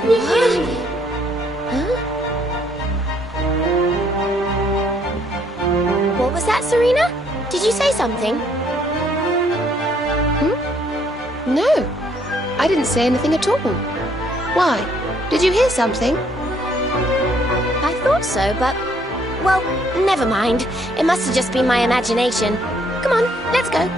Can you hear me? Huh? What was that, Serena? Did you say something? No, I didn't say anything at all. Why? Did you hear something? I thought so, but... well, never mind. It must have just been my imagination. Come on, let's go.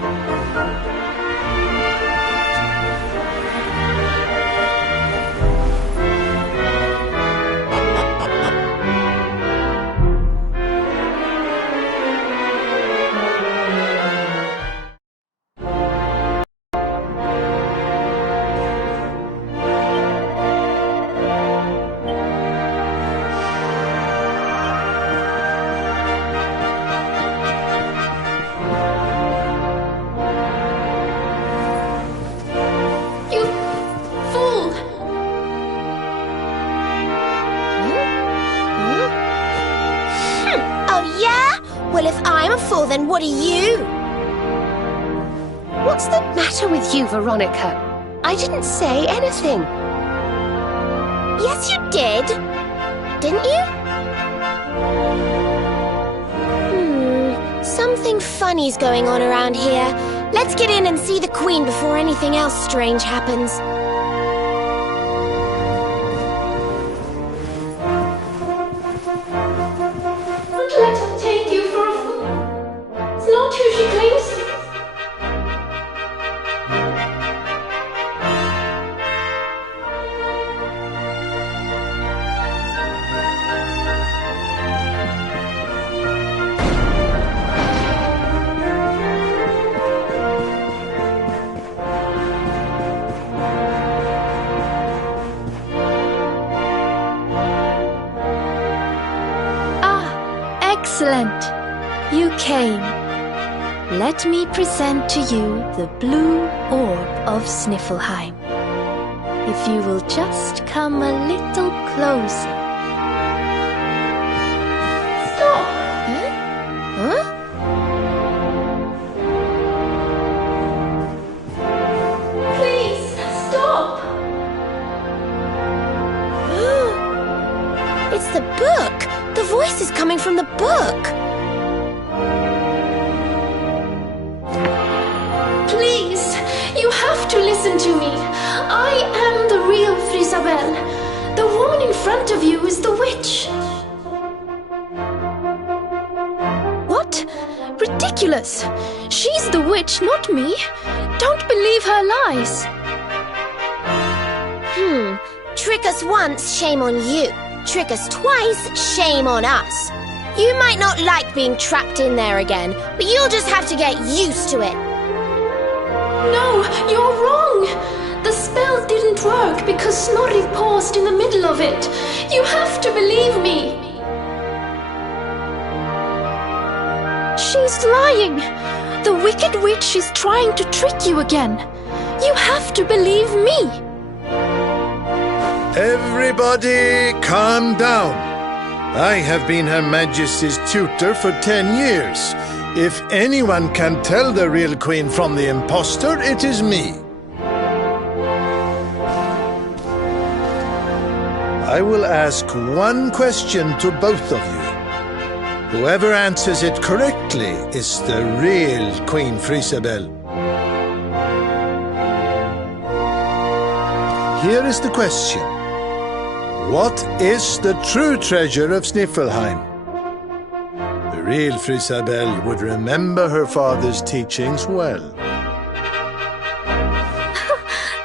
Well, if I'm a fool, then what are you? What's the matter with you, Veronica? I didn't say anything. Yes, you did. Didn't you? Something funny's going on around here. Let's get in and see the Queen before anything else strange happens. Excellent! You came. Let me present to you the blue orb of Sniffelheim. If you will just come a little closer. Stop! Huh? Please, stop! It's the book! The voice is coming from the book! Please, you have to listen to me. I am the real Frisabel. The woman in front of you is the witch. What? Ridiculous! She's the witch, not me. Don't believe her lies. Trick us once, shame on you. Trick us twice, shame on us. You might not like being trapped in there again, but you'll just have to get used to it. No, you're wrong. The spell didn't work because Snorri paused in the middle of it. You have to believe me. She's lying. The wicked witch is trying to trick you again. You have to believe me. Everybody, calm down. I have been Her Majesty's tutor for 10 years. If anyone can tell the real Queen from the impostor, it is me. I will ask one question to both of you. Whoever answers it correctly is the real Queen Frisabel. Here is the question. What is the true treasure of Sniffelheim? The real Frisabel would remember her father's teachings well.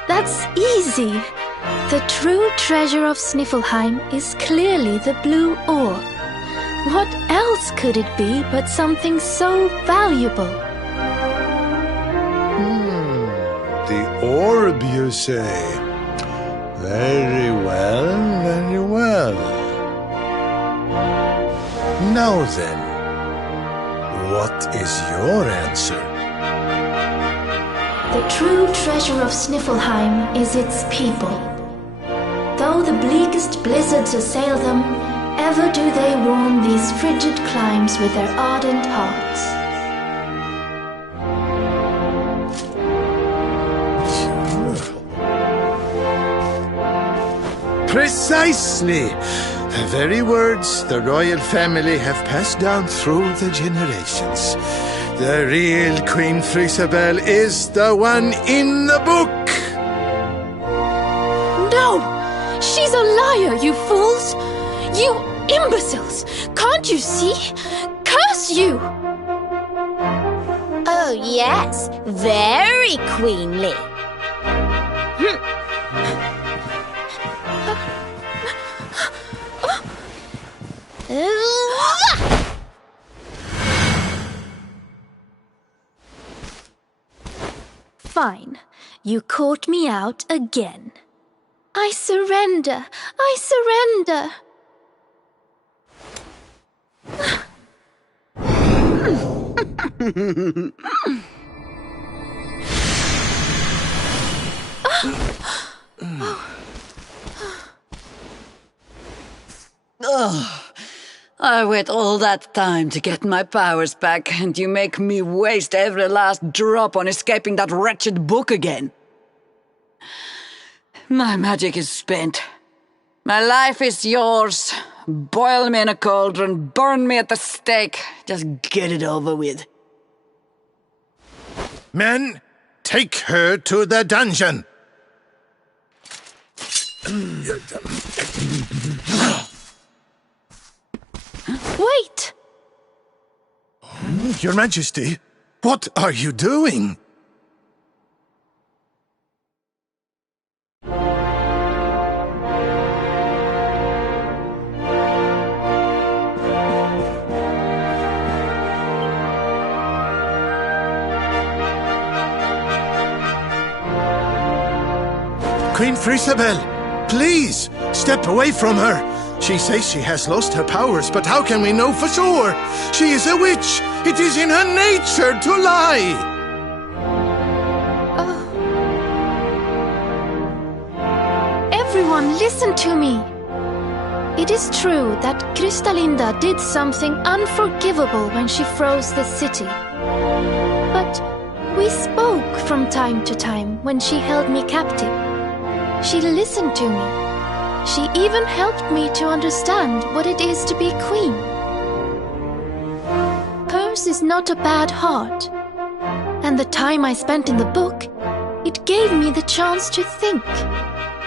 That's easy. The true treasure of Sniffelheim is clearly the blue orb. What else could it be but something so valuable? The orb, you say? Very well, very well. Now then, what is your answer? The true treasure of Sniffelheim is its people. Though the bleakest blizzards assail them, ever do they warm these frigid climes with their ardent hearts. Precisely! The very words the royal family have passed down through the generations. The real Queen Frisabel is the one in the book! No! She's a liar, you fools! You imbeciles! Can't you see? Curse you! Oh, yes. Very queenly. Fine. You caught me out again. I surrender! I surrender! I wait all that time to get my powers back, and you make me waste every last drop on escaping that wretched book again. My magic is spent. My life is yours. Boil me in a cauldron, burn me at the stake. Just get it over with. Men, take her to the dungeon! Wait! Your Majesty, what are you doing? Queen Frisabel, please, step away from her. She says she has lost her powers, but how can we know for sure? She is a witch. It is in her nature to lie. Everyone, listen to me. It is true that Kristalinda did something unforgivable when she froze the city. But we spoke from time to time when she held me captive. She listened to me. She even helped me to understand what it is to be queen. Hers is not a bad heart. And the time I spent in the book, it gave me the chance to think,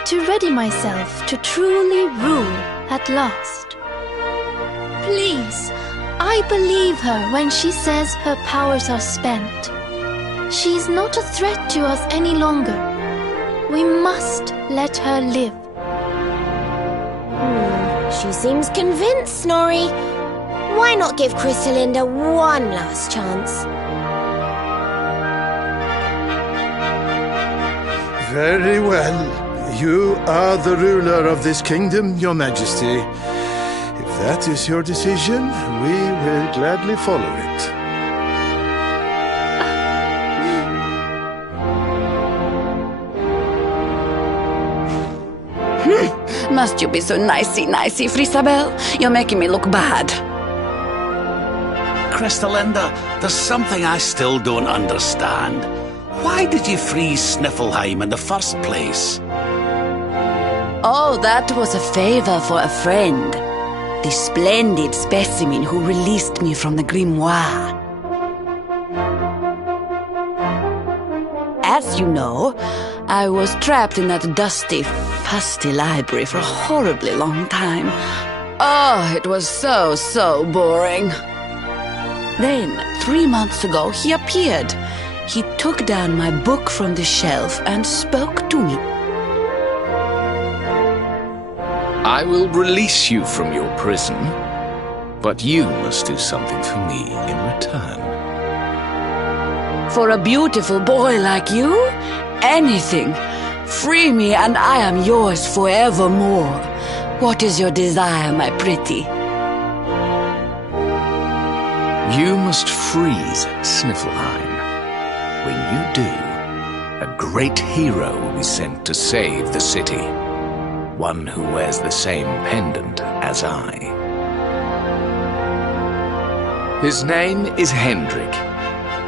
to ready myself to truly rule at last. Please, I believe her when she says her powers are spent. She is not a threat to us any longer. We must let her live. She seems convinced, Snorri. Why not give Kristalinda one last chance? Very well. You are the ruler of this kingdom, Your Majesty. If that is your decision, we will gladly follow it. Must you be so nicey, Frisabel? You're making me look bad. Kristalinda, there's something I still don't understand. Why did you freeze Sniffleheim in the first place? Oh, that was a favor for a friend. The splendid specimen who released me from the grimoire. As you know, I was trapped in that dusty, fusty library for a horribly long time. Oh, it was so boring. Then, 3 months ago, he appeared. He took down my book from the shelf and spoke to me. I will release you from your prison, but you must do something for me in return. For a beautiful boy like you, anything. Free me and I am yours forevermore. What is your desire, my pretty? You must freeze Sniffleheim. When you do, a great hero will be sent to save the city. One who wears the same pendant as I. His name is Hendrik,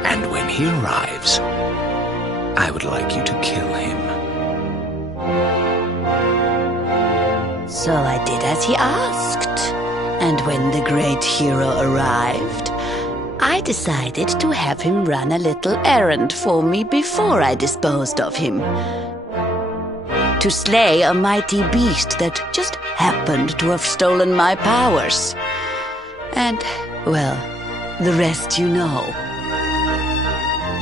and when he arrives, I would like you to kill him. So I did as he asked. And when the great hero arrived, I decided to have him run a little errand for me before I disposed of him. To slay a mighty beast that just happened to have stolen my powers. And, well, the rest you know.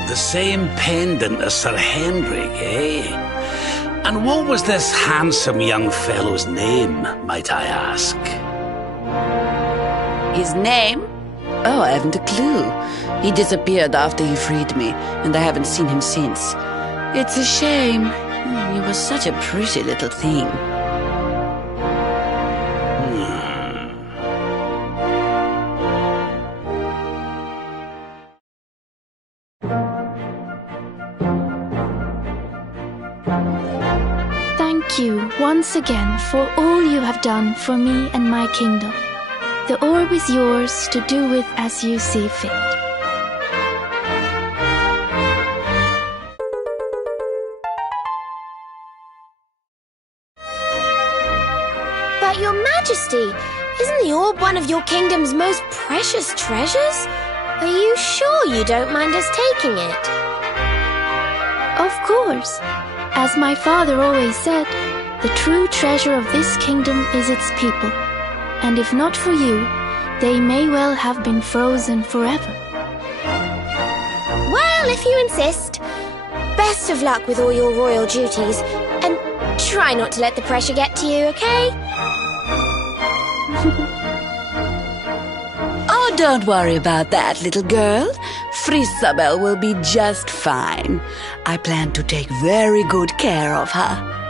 The same pendant as Sir Henrik, eh? And what was this handsome young fellow's name, might I ask? His name? Oh, I haven't a clue. He disappeared after he freed me, and I haven't seen him since. It's a shame. He was such a pretty little thing. Thank you once again for all you have done for me and my kingdom. The orb is yours to do with as you see fit. But Your Majesty, isn't the orb one of your kingdom's most precious treasures? Are you sure you don't mind us taking it? Of course. As my father always said, the true treasure of this kingdom is its people. And if not for you, they may well have been frozen forever. Well, if you insist. Best of luck with all your royal duties, and try not to let the pressure get to you, okay? Oh, don't worry about that, little girl. Frisabel will be just fine. I plan to take very good care of her.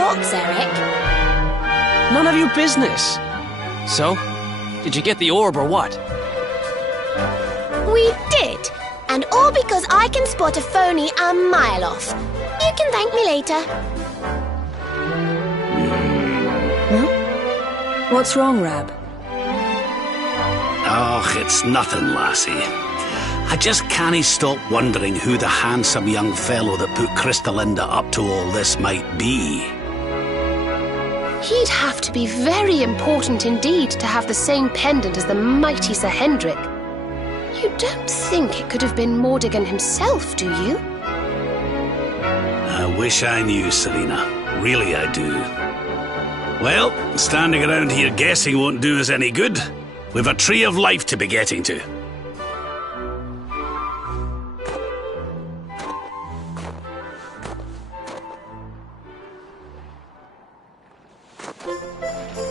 stocks, Eric. None of your business. So, did you get the orb or what? We did. And all because I can spot a phony a mile off. You can thank me later. What's wrong, Rab? Oh, it's nothing, lassie. I just can't stop wondering who the handsome young fellow that put Crystalinda up to all this might be. He'd have to be very important indeed to have the same pendant as the mighty Sir Hendrik. You don't think it could have been Mordigan himself, do you? I wish I knew, Serena. Really, I do. Well, standing around here guessing won't do us any good. We've a tree of life to be getting to.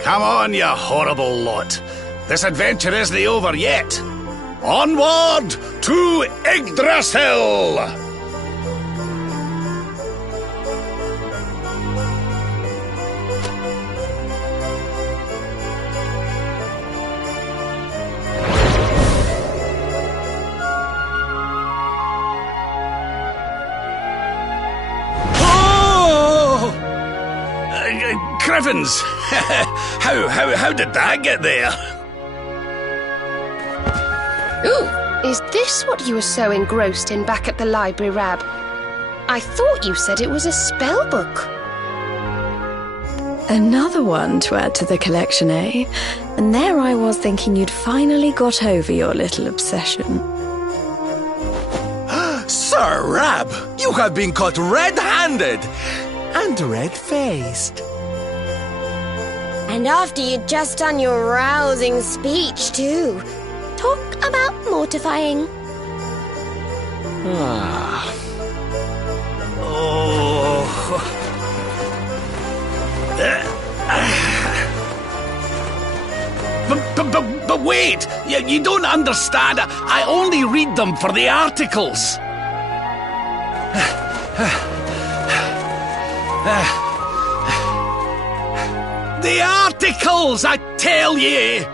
Come on, you horrible lot. This adventure isn't over yet. Onward to Yggdrasil! Crivens! How did that get there? Ooh, is this what you were so engrossed in back at the library, Rab? I thought you said it was a spell book. Another one to add to the collection, eh? And there I was thinking you'd finally got over your little obsession. Sir Rab, you have been caught red-handed and red-faced. And after you'd just done your rousing speech, too. Talk about mortifying. But wait! You don't understand. I only read them for the articles. The articles, I tell ye!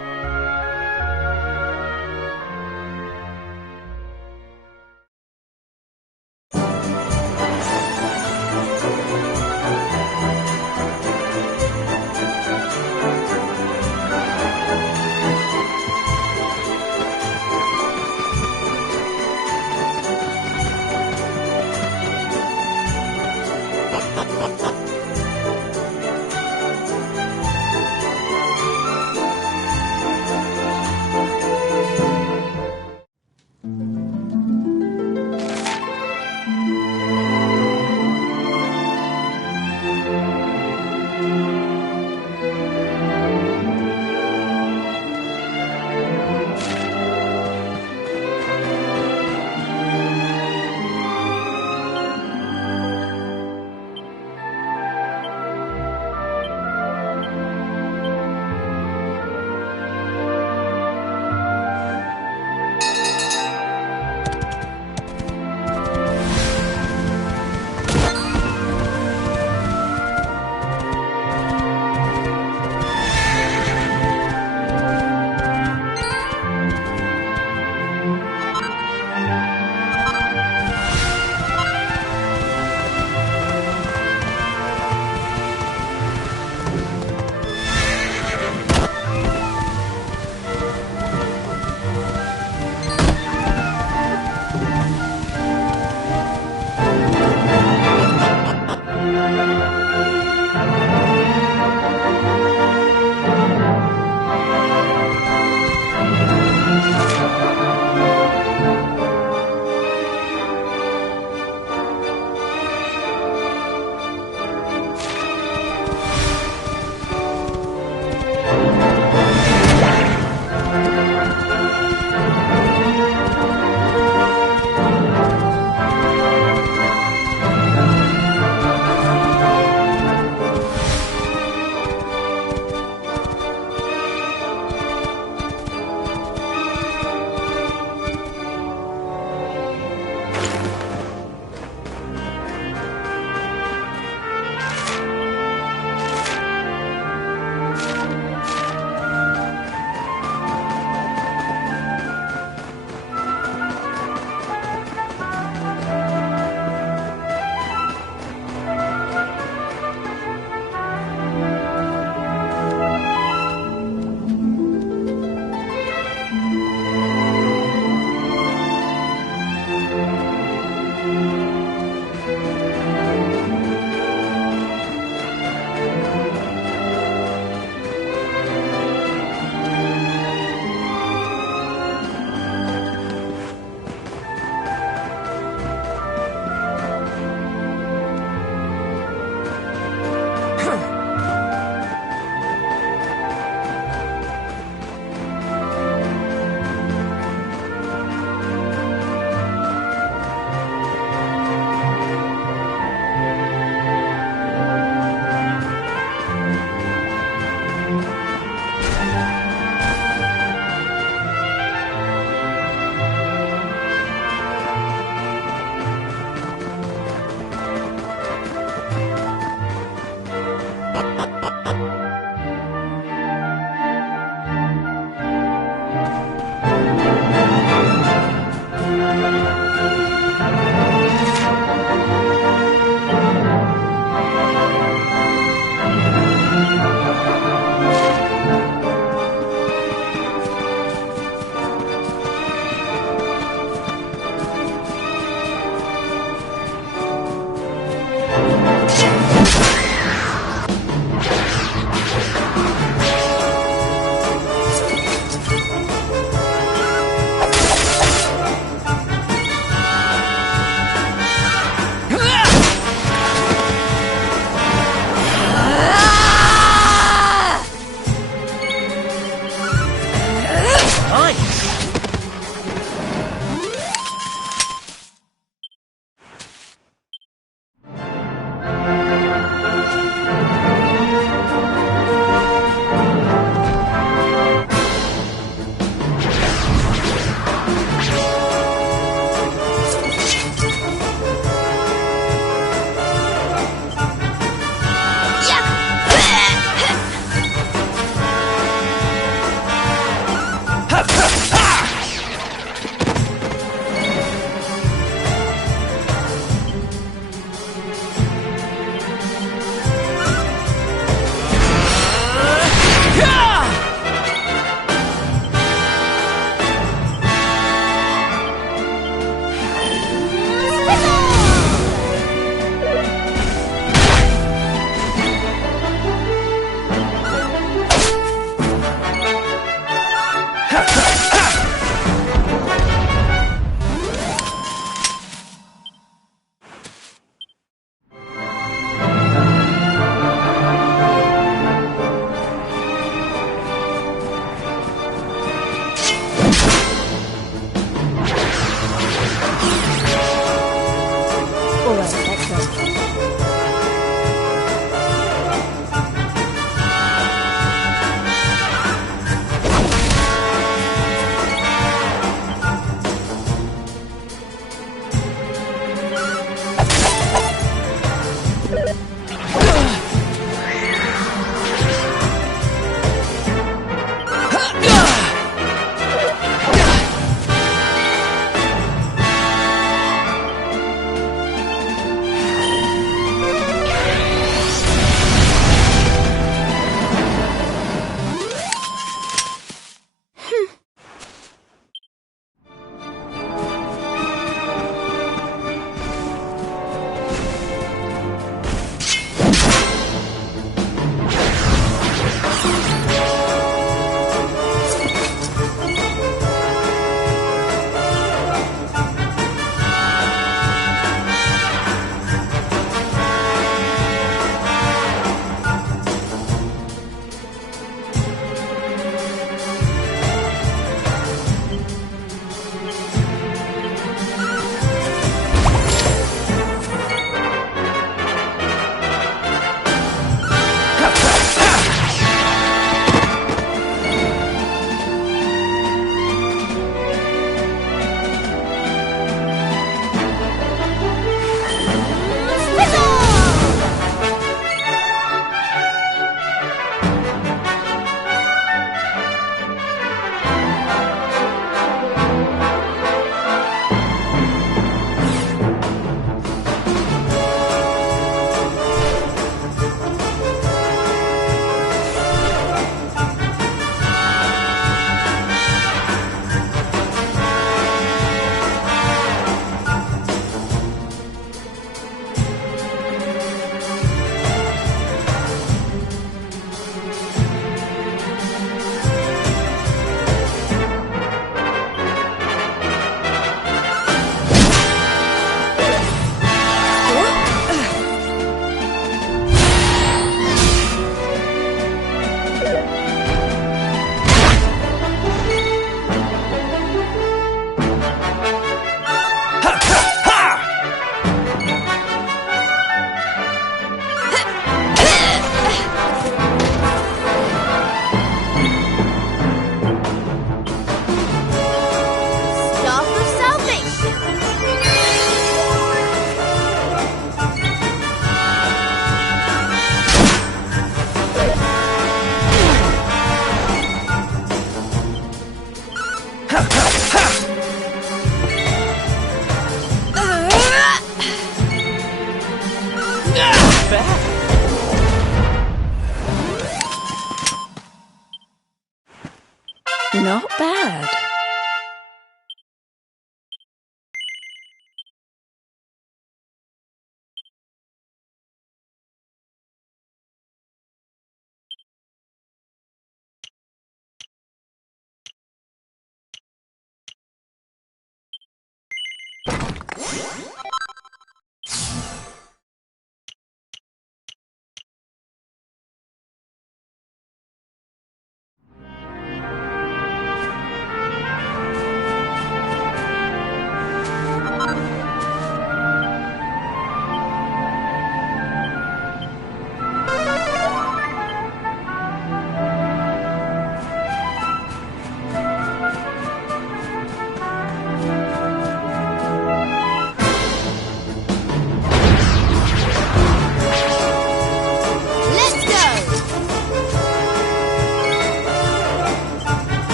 Not bad.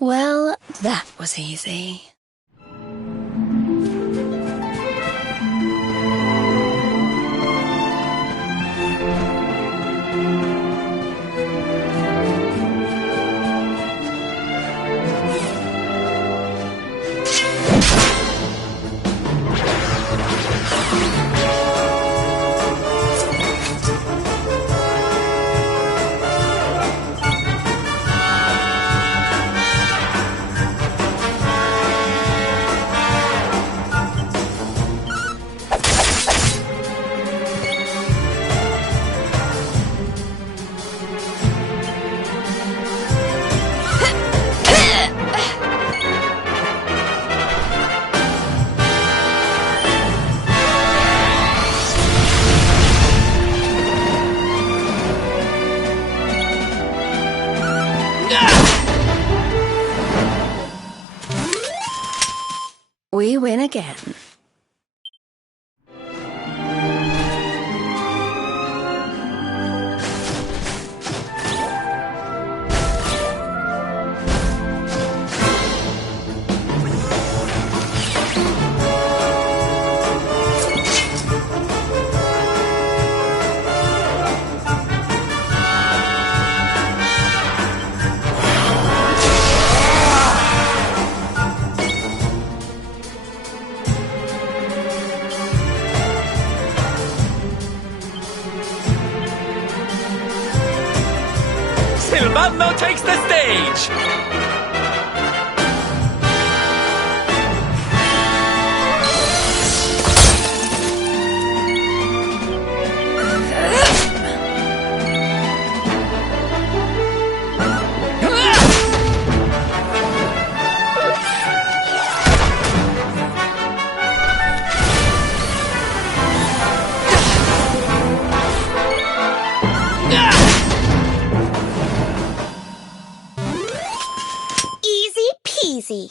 Well, that was easy. We win again. Silvano takes the stage! Easy.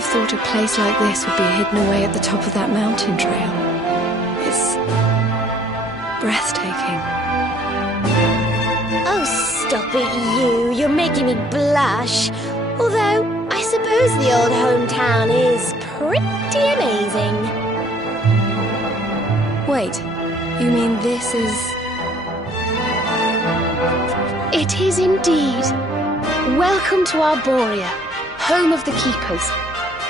have thought a place like this would be hidden away at the top of that mountain trail. It's breathtaking. Oh, stop it, you. You're making me blush. Although, I suppose the old hometown is pretty amazing. Wait, you mean this is... It is indeed. Welcome to Arborea, home of the Keepers,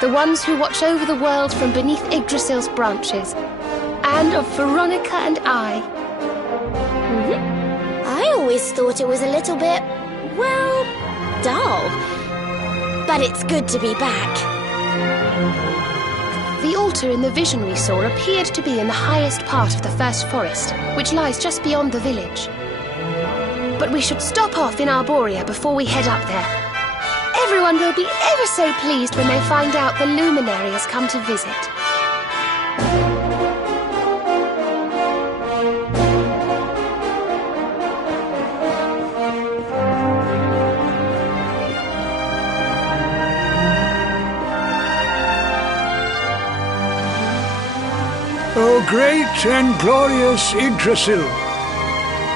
the ones who watch over the world from beneath Yggdrasil's branches, and of Veronica and I. I always thought it was a little bit, well, dull. But it's good to be back. The altar in the vision we saw appeared to be in the highest part of the first forest, which lies just beyond the village. But we should stop off in Arborea before we head up there. Everyone will be ever so pleased when they find out the luminary has come to visit. O great and glorious Yggdrasil,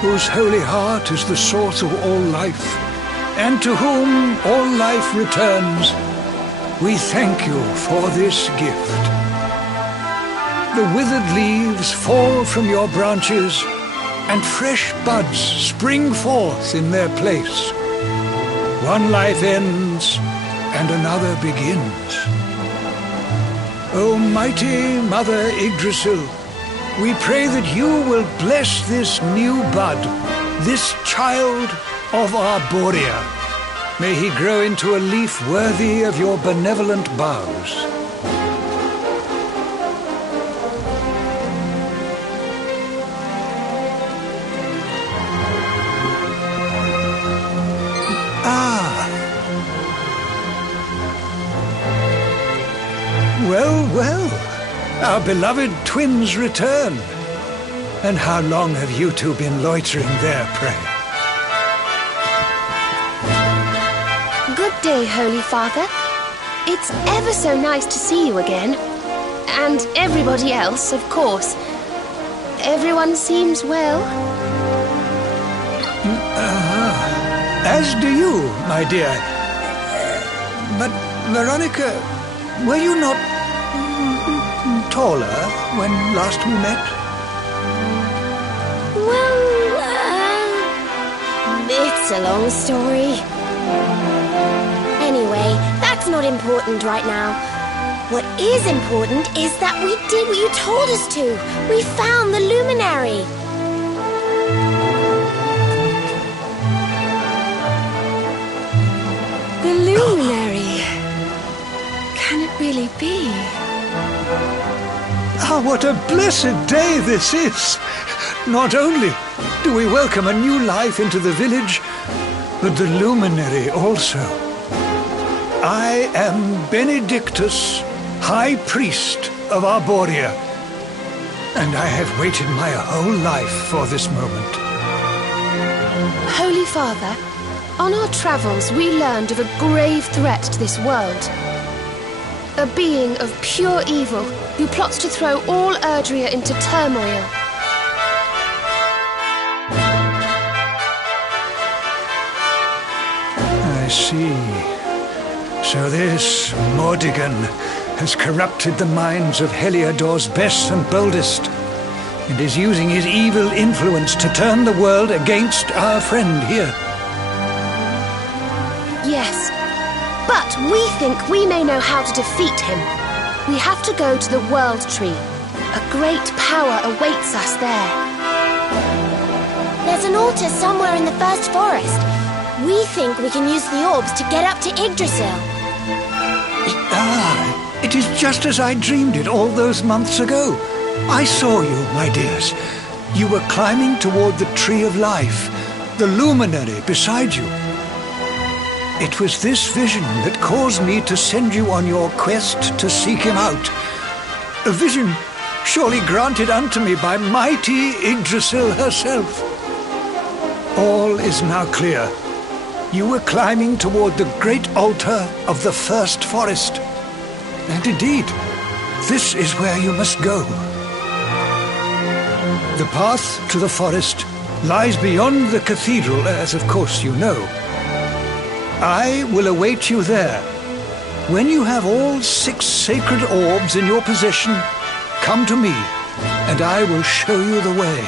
whose holy heart is the source of all life, and to whom all life returns, we thank you for this gift. The withered leaves fall from your branches, and fresh buds spring forth in their place. One life ends, and another begins. O mighty Mother Yggdrasil, we pray that you will bless this new bud, this child of Arborea. May he grow into a leaf worthy of your benevolent boughs. Well, well, our beloved twins return. And how long have you two been loitering there, pray? Good day, Holy Father. It's ever so nice to see you again. And everybody else, of course. Everyone seems well. As do you, my dear. But, Veronica, were you not taller when last we met? Well, it's a long story. Anyway, that's not important right now. What is important is that we did what you told us to. We found the luminary. The luminary. Can it really be? Ah, what a blessed day this is! Not only do we welcome a new life into the village, but the luminary also. I am Benedictus, High Priest of Arborea, and I have waited my whole life for this moment. Holy Father, on our travels we learned of a grave threat to this world. A being of pure evil who plots to throw all Erdrea into turmoil. I see. So this Mordigan has corrupted the minds of Heliodor's best and boldest, and is using his evil influence to turn the world against our friend here. Yes, but we think we may know how to defeat him. We have to go to the World Tree. A great power awaits us there. There's an altar somewhere in the first forest. We think we can use the orbs to get up to Yggdrasil. It is just as I dreamed it all those months ago. I saw you, my dears. You were climbing toward the Tree of Life, the luminary beside you. It was this vision that caused me to send you on your quest to seek him out. A vision surely granted unto me by mighty Yggdrasil herself. All is now clear. You were climbing toward the great altar of the first forest. And indeed, this is where you must go. The path to the forest lies beyond the cathedral, as of course you know. I will await you there. When you have all 6 sacred orbs in your possession, come to me, and I will show you the way.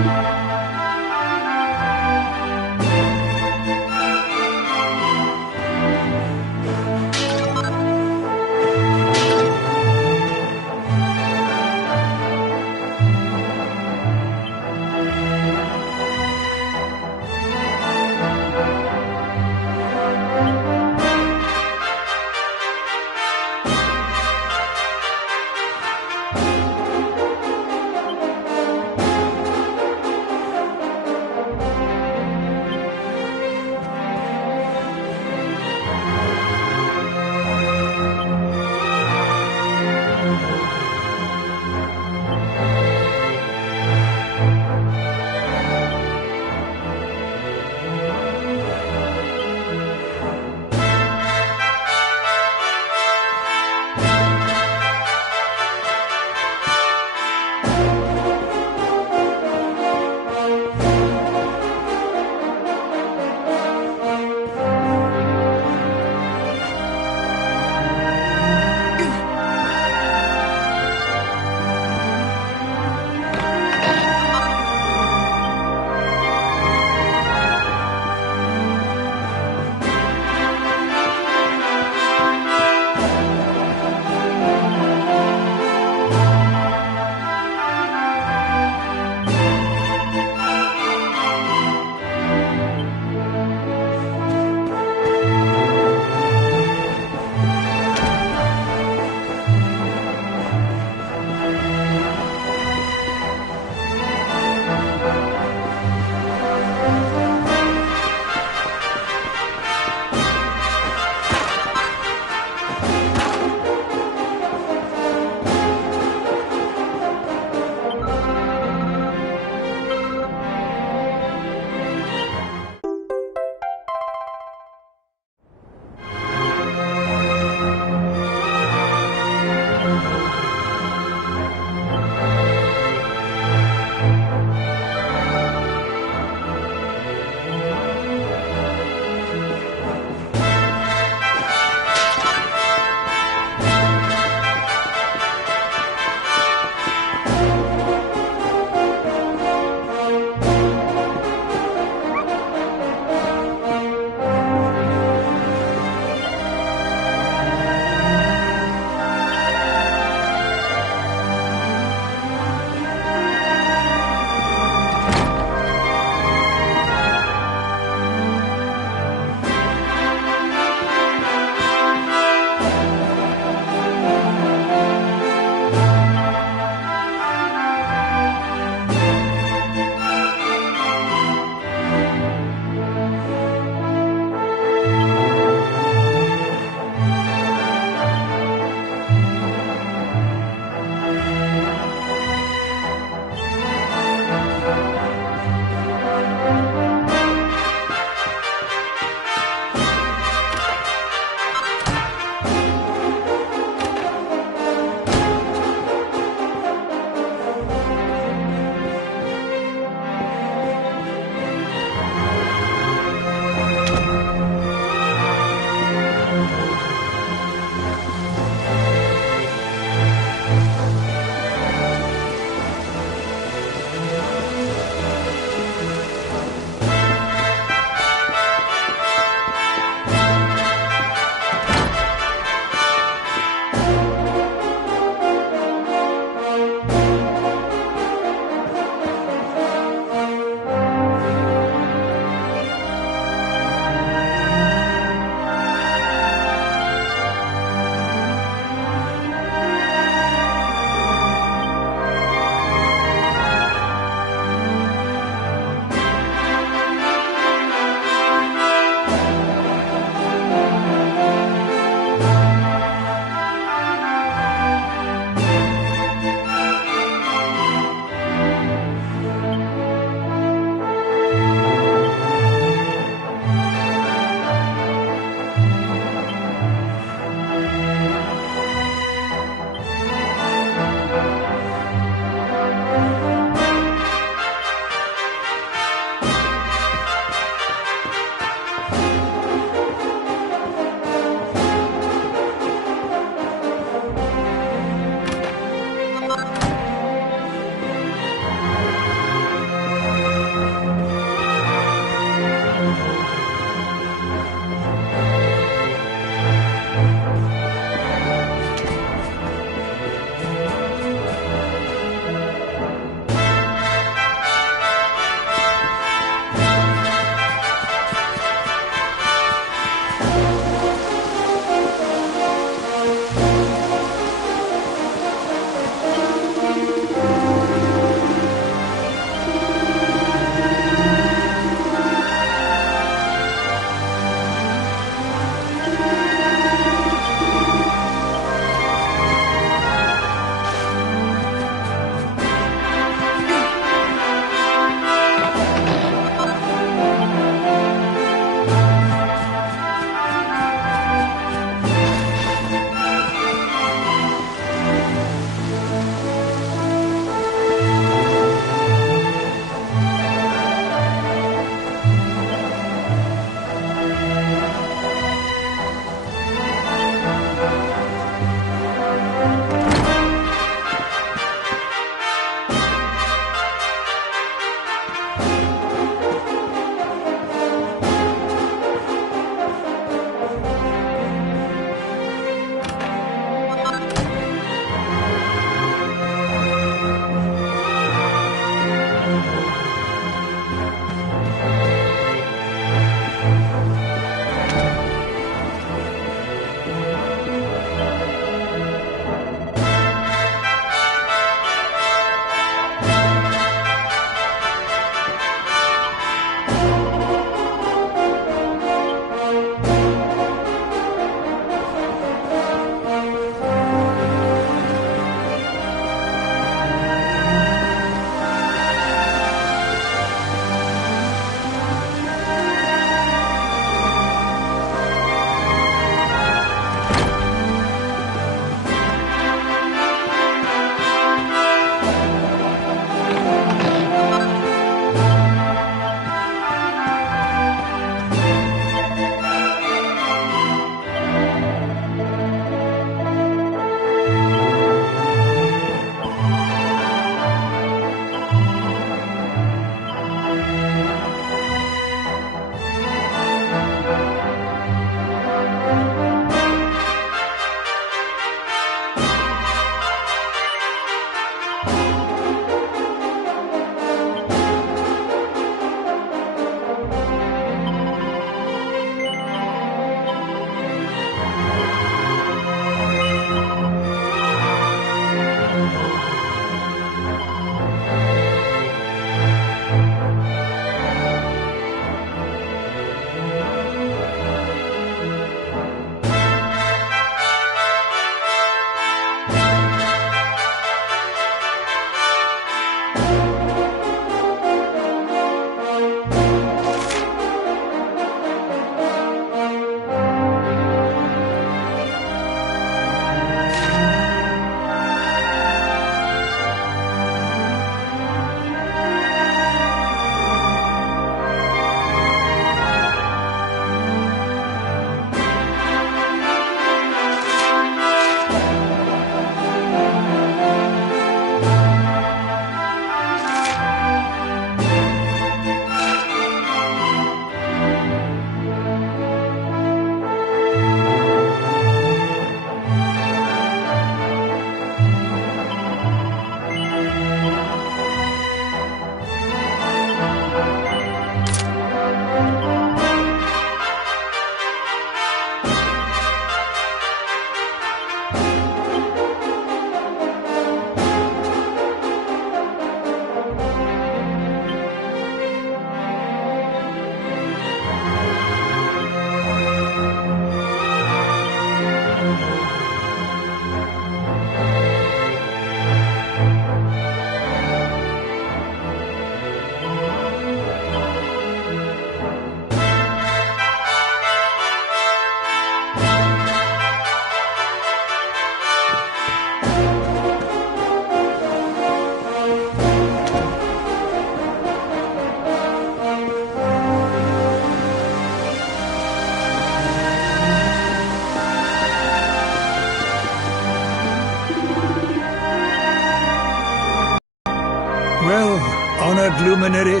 luminary.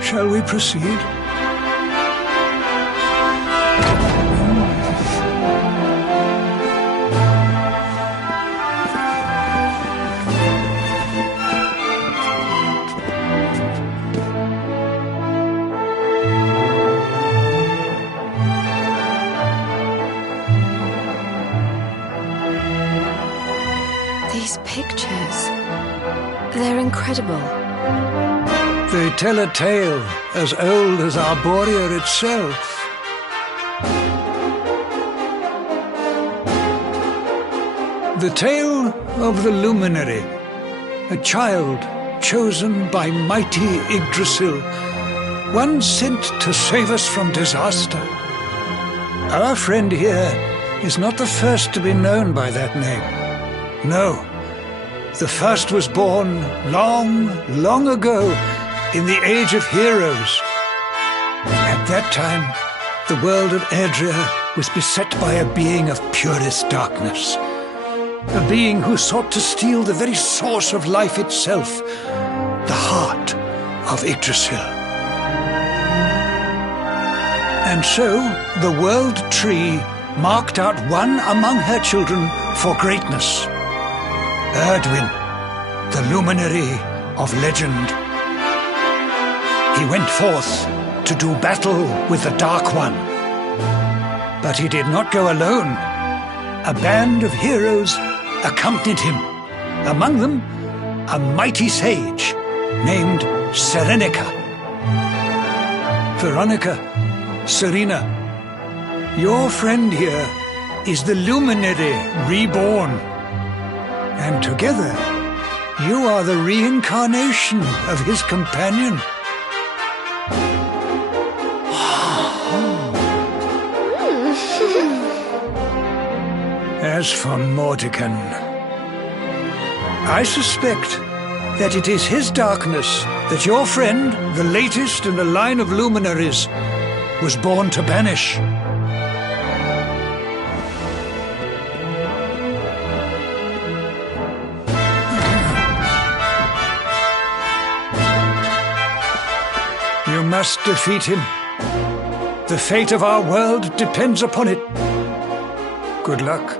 Shall we proceed? These pictures, they're incredible. They tell a tale as old as Arborea itself. The tale of the luminary, a child chosen by mighty Yggdrasil, one sent to save us from disaster. Our friend here is not the first to be known by that name. No, the first was born long, long ago in the Age of Heroes. At that time, the world of Erdrea was beset by a being of purest darkness. A being who sought to steal the very source of life itself, the heart of Yggdrasil. And so, the World Tree marked out one among her children for greatness. Erdwin, the luminary of legend. He went forth to do battle with the Dark One. But he did not go alone. A band of heroes accompanied him. Among them, a mighty sage named Serenica. Veronica, Serena, your friend here is the luminary reborn. And together, you are the reincarnation of his companion. As for Mordekan, I suspect that it is his darkness that your friend, the latest in a line of luminaries, was born to banish. You must defeat him. The fate of our world depends upon it. Good luck.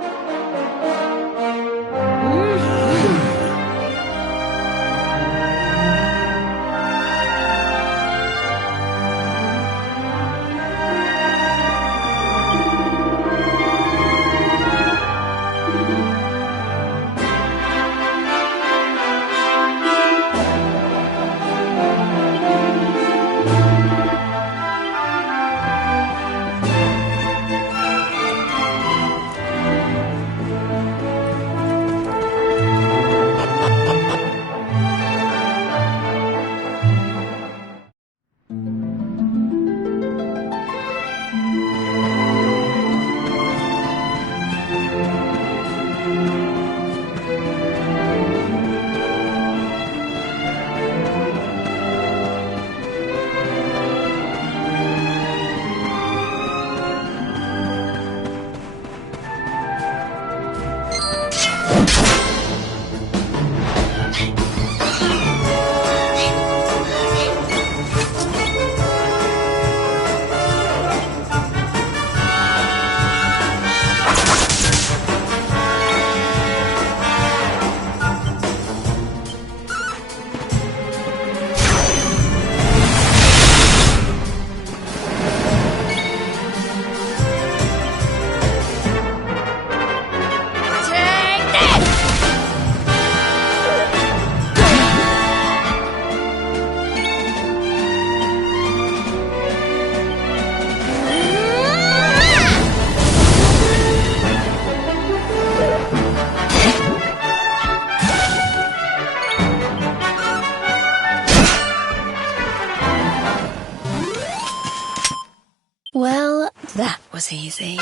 Well, that was easy.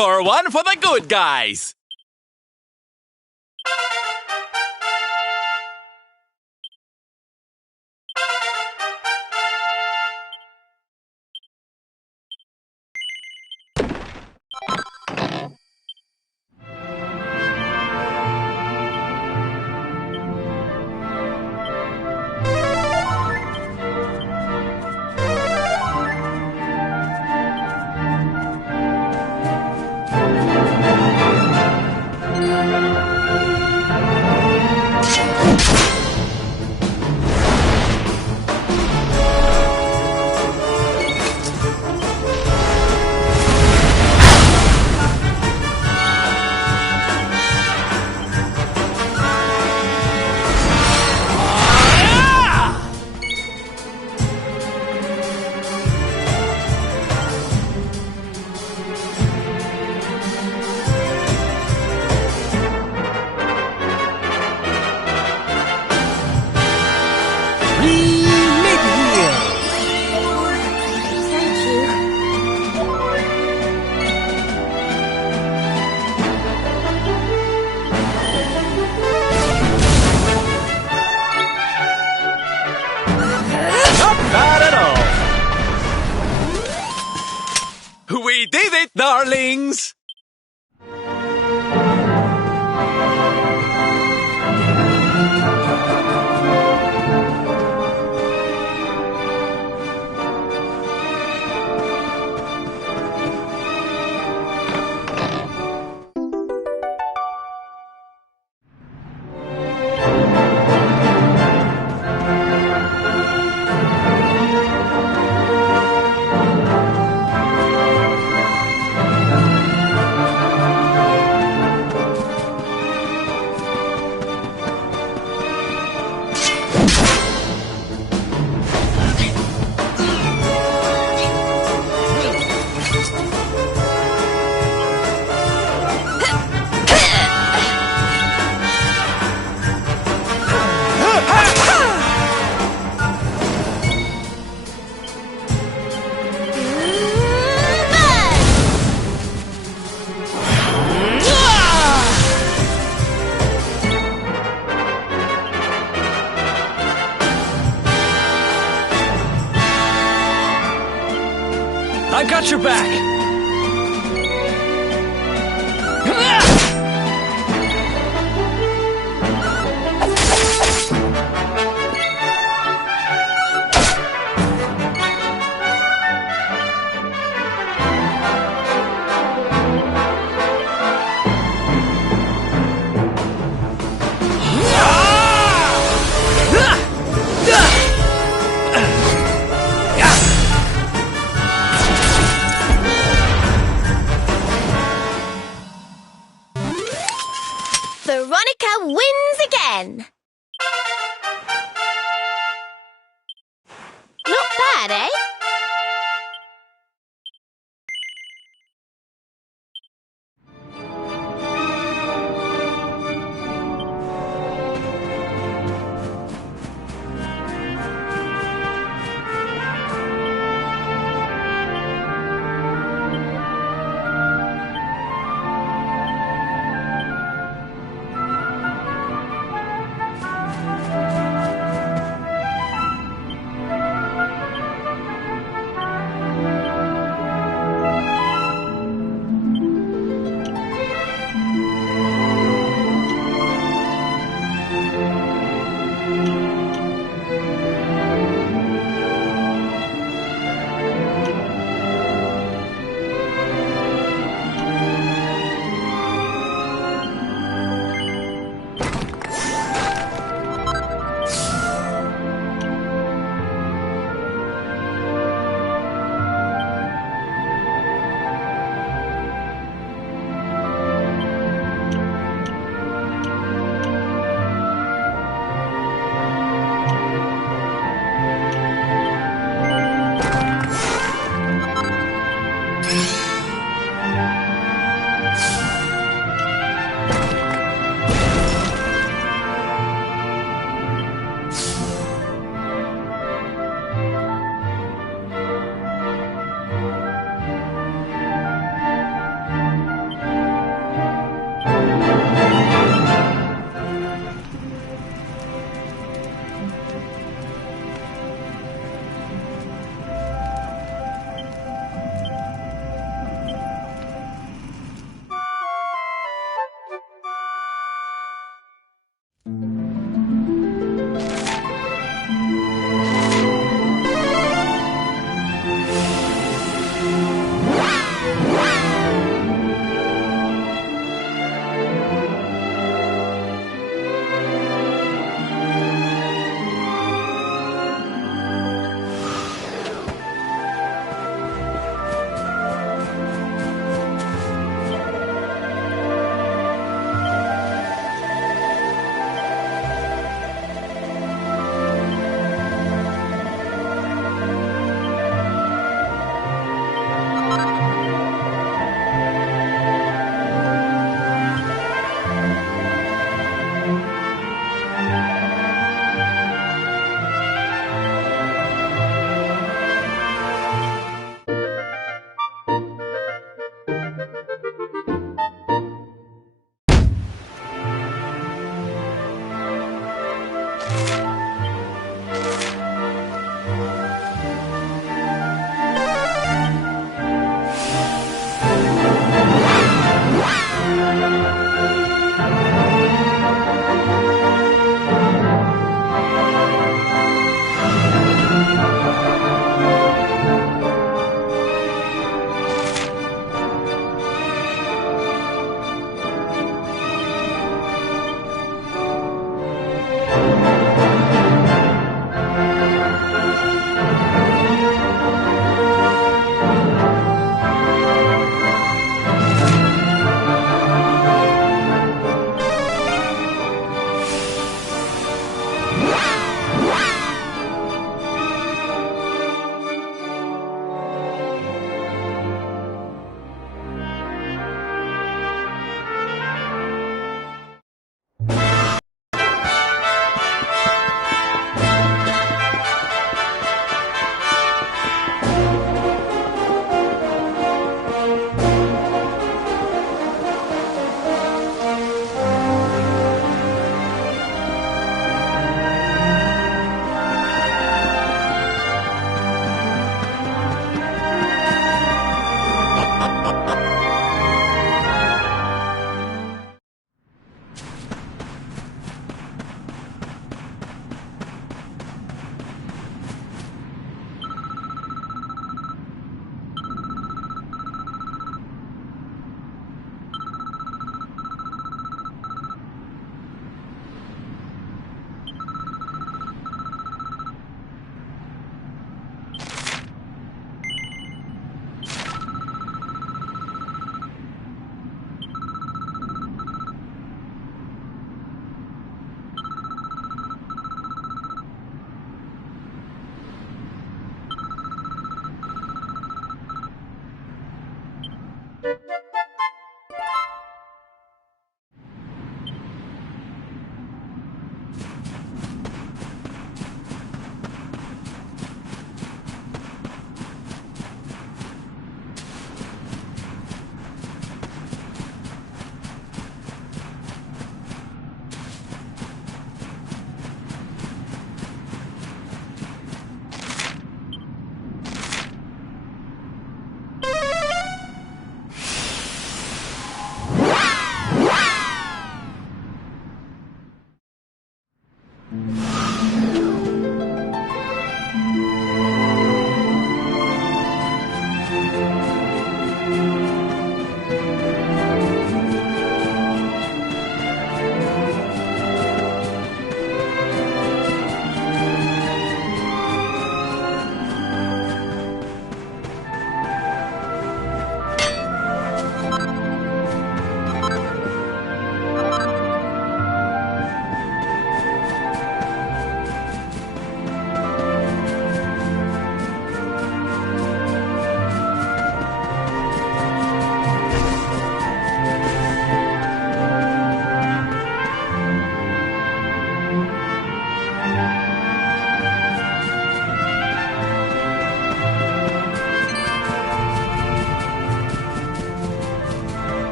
Score one for the good guys! We did it, darlings! I got your back! Veronica wins again! Not bad, eh?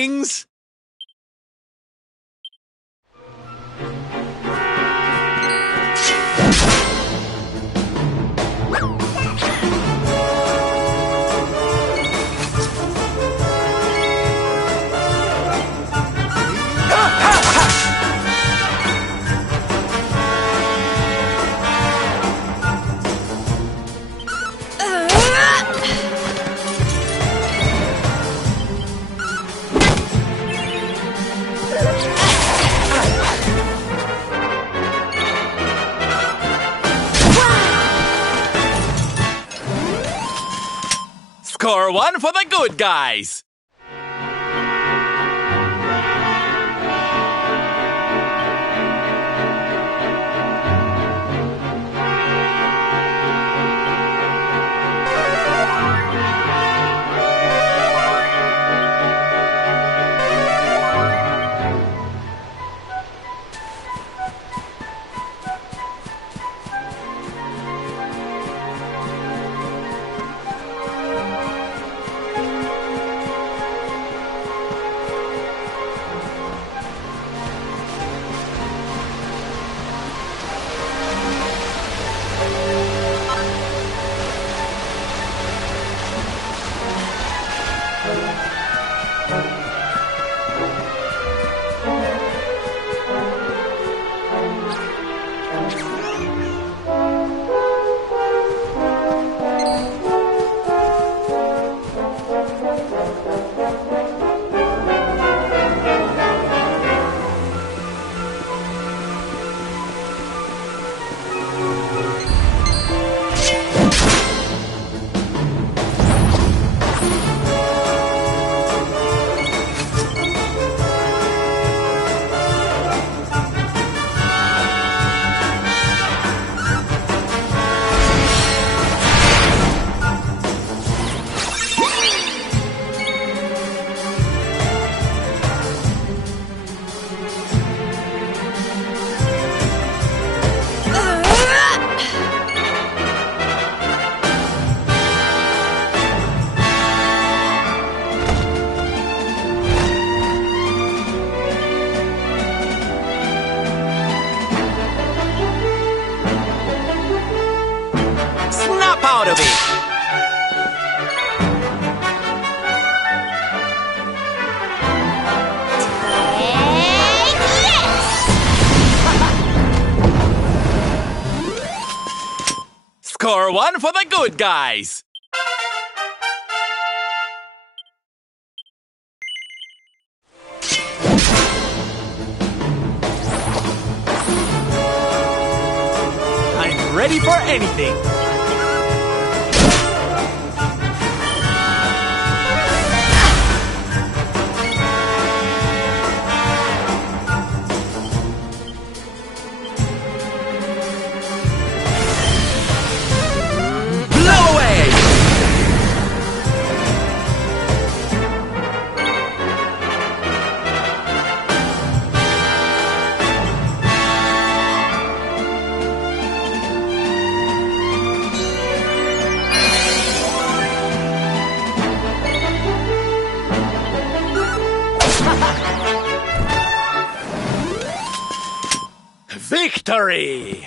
Greetings! Score one for the good guys! Out of it! Score one for the good guys! I'm ready for anything! Victory!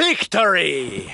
Victory!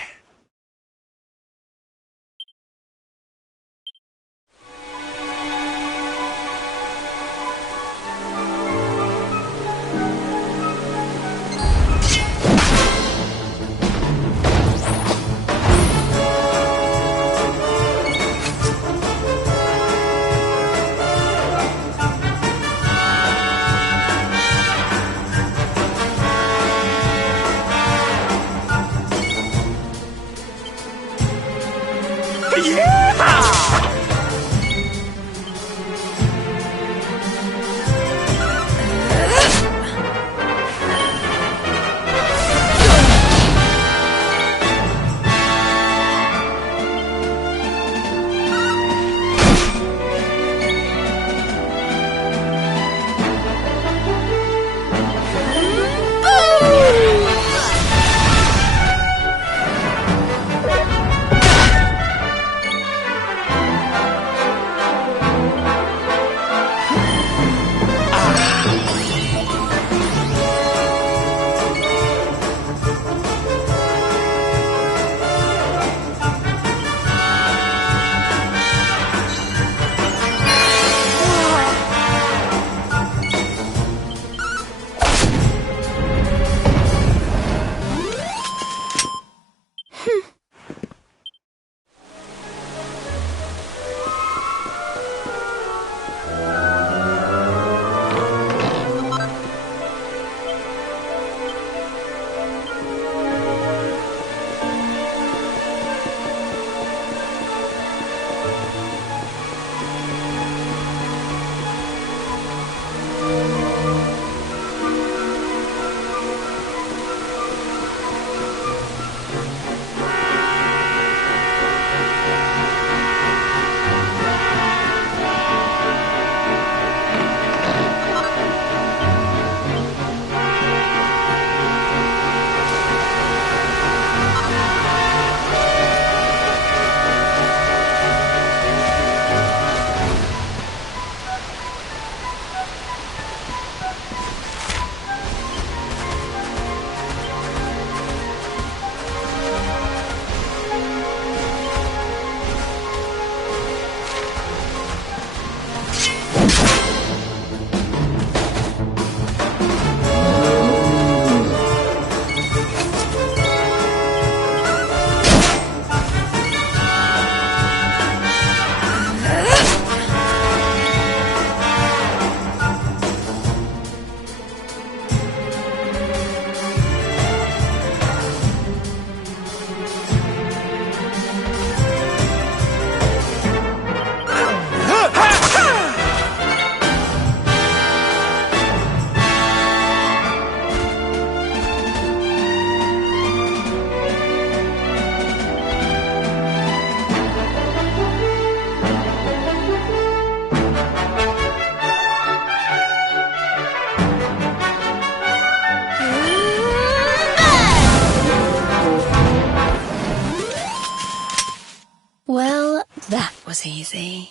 was easy.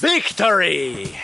Victory!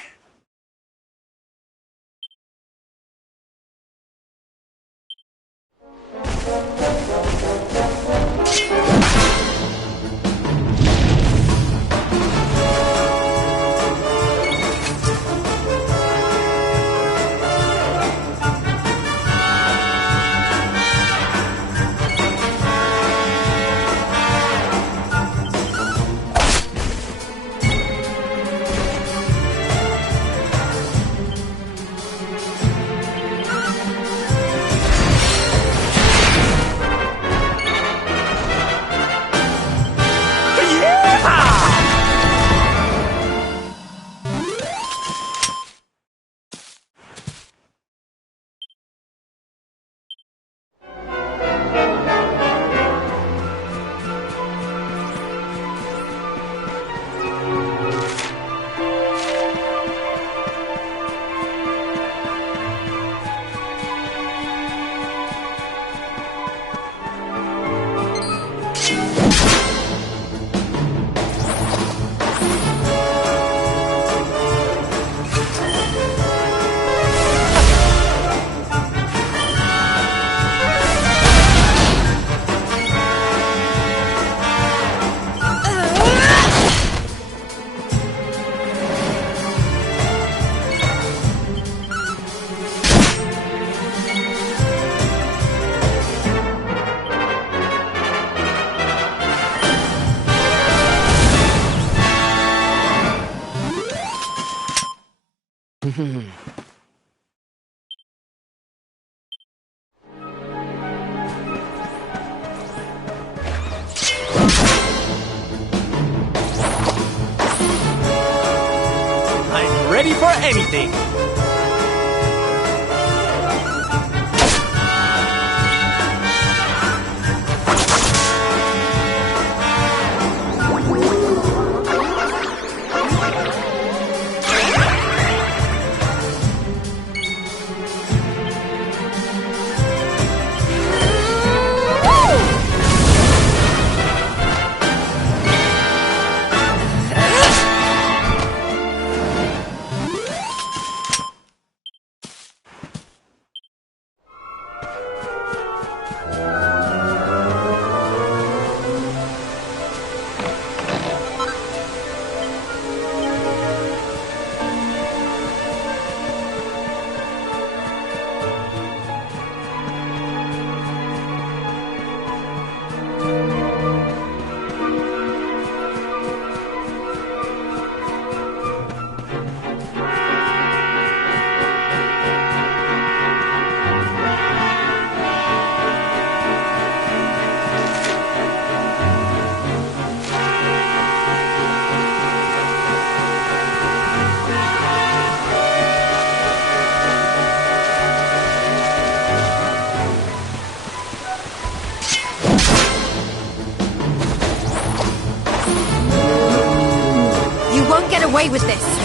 I'm ready for anything! Away with this!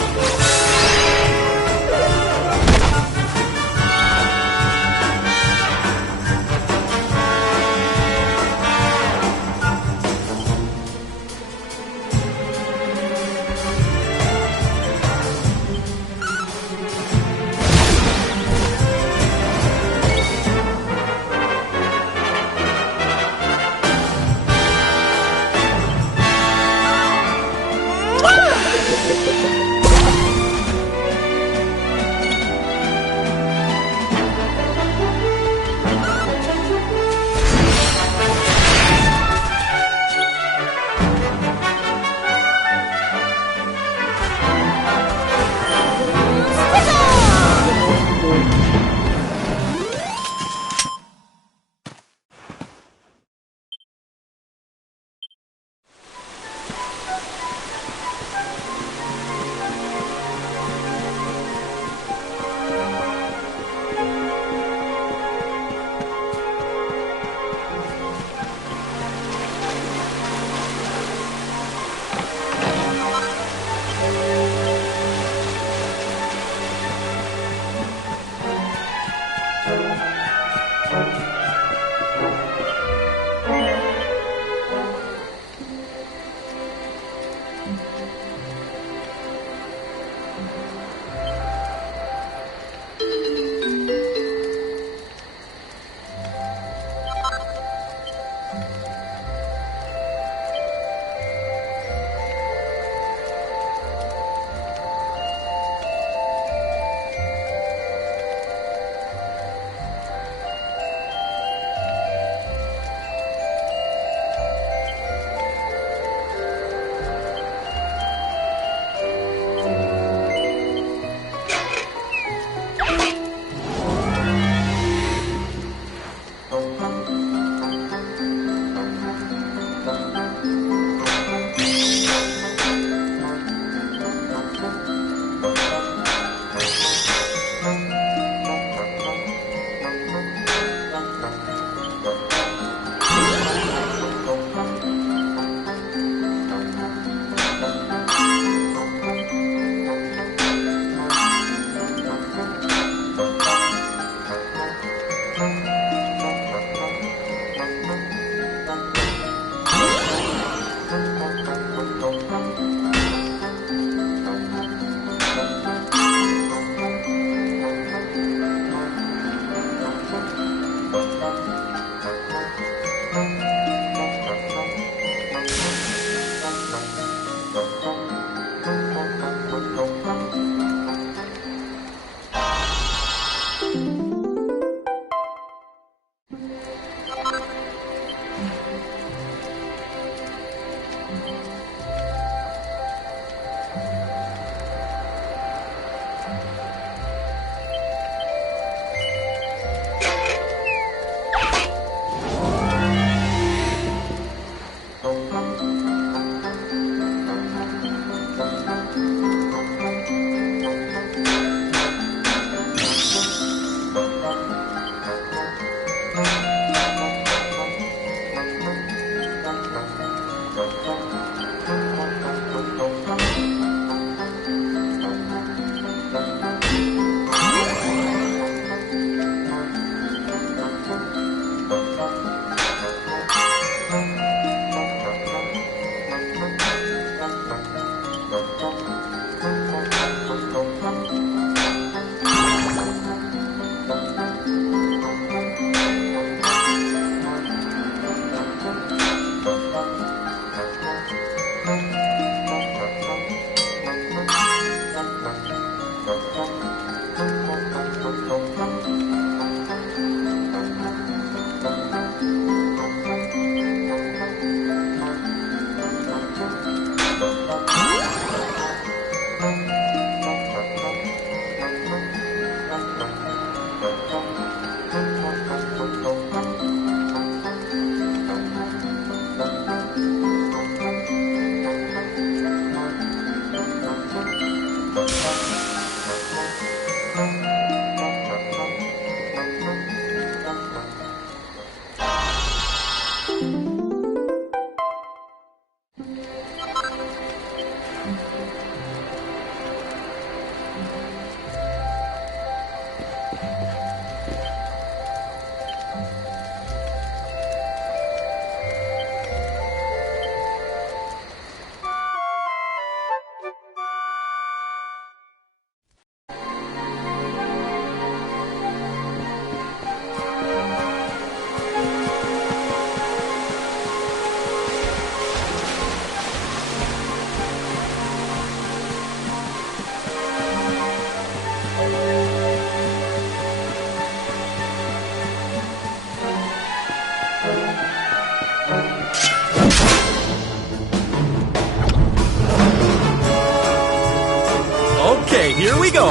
Okay, here we go.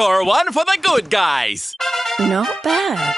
hardcore one for the good guys. Not bad.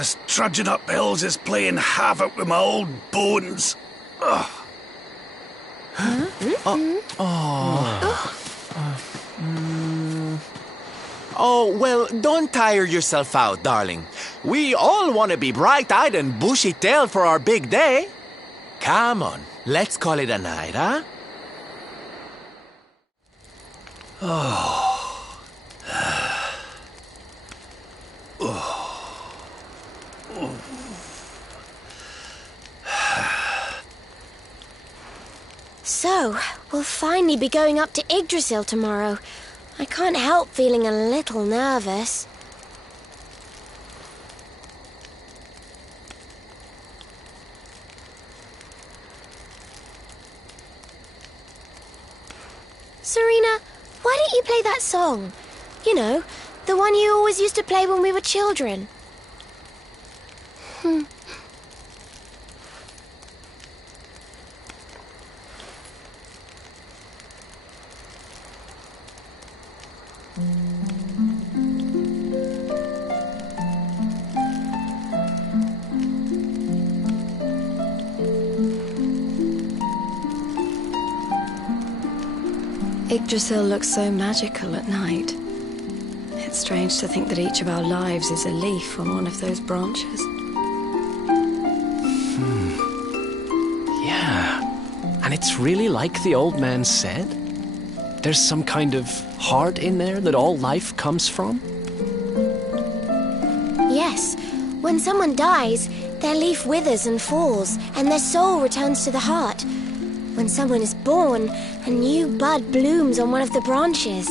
this trudging up hills is playing havoc with my old bones. Ugh. Oh, well, don't tire yourself out, darling. We all want to be bright-eyed and bushy-tailed for our big day. Come on, let's call it a night, huh? So, we'll finally be going up to Yggdrasil tomorrow. I can't help feeling a little nervous. Serena, why don't you play that song? You know, the one you always used to play when we were children. Yggdrasil looks so magical at night. It's strange to think that each of our lives is a leaf on one of those branches. Yeah. And it's really like the old man said? There's some kind of heart in there that all life comes from? Yes. When someone dies, their leaf withers and falls, and their soul returns to the heart. When someone is born, a new bud blooms on one of the branches.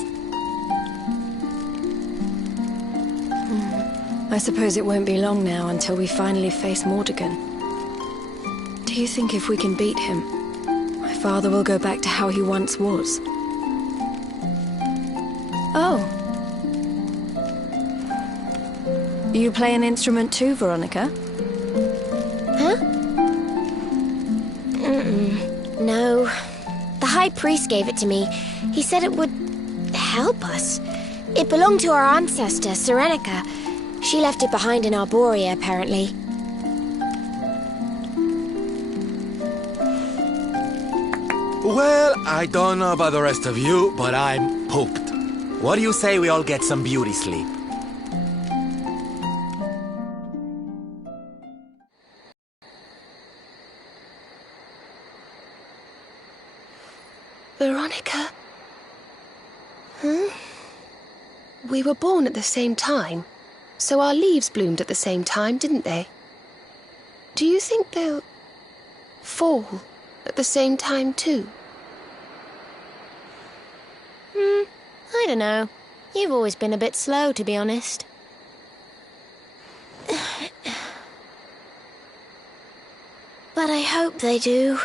I suppose it won't be long now until we finally face Mordegon. Do you think if we can beat him, my father will go back to how he once was? Oh. You play an instrument too, Veronica? Huh? No. The High Priest gave it to me. He said it would help us. It belonged to our ancestor, Serenica. She left it behind in Arborea, apparently. Well, I don't know about the rest of you, but I'm pooped. What do you say we all get some beauty sleep? Veronica? We were born at the same time, so our leaves bloomed at the same time, didn't they? Do you think they'll fall at the same time too? I don't know. You've always been a bit slow, to be honest. But I hope they do.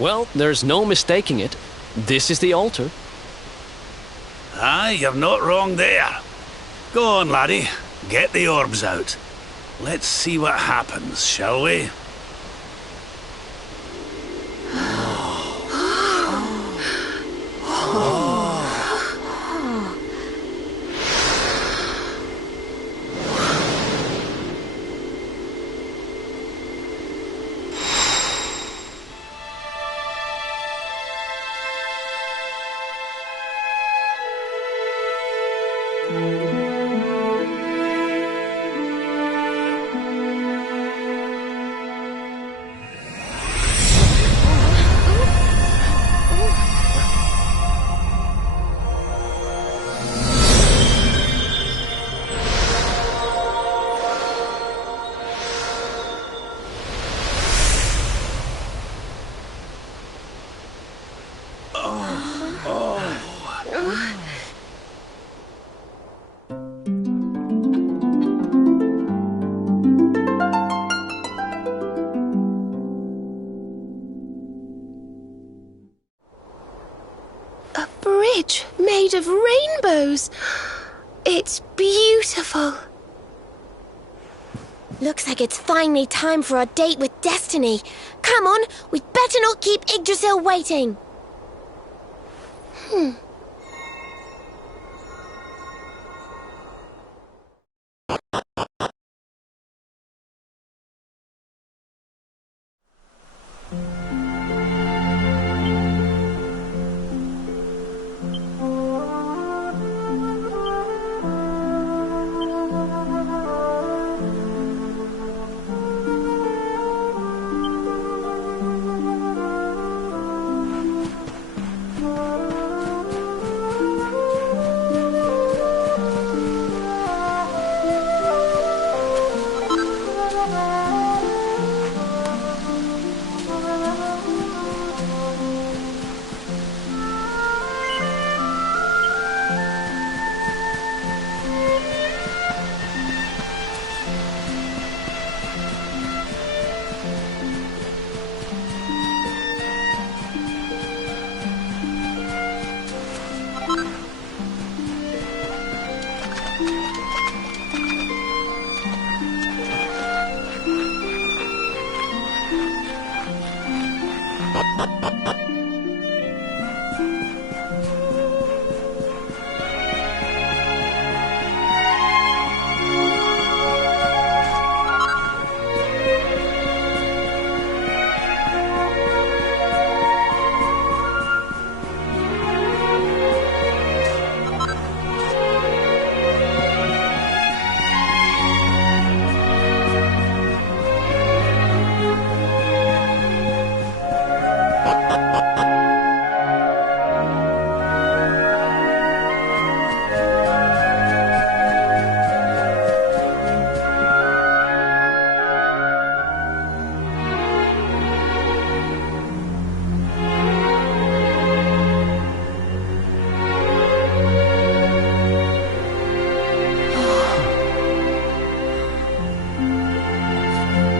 Well, there's no mistaking it. This is the altar. Aye, you're not wrong there. Go on, laddie. Get the orbs out. Let's see what happens, shall we? bridge made of rainbows. It's beautiful. Looks like it's finally time for our date with Destiny. Come on, we'd better not keep Yggdrasil waiting.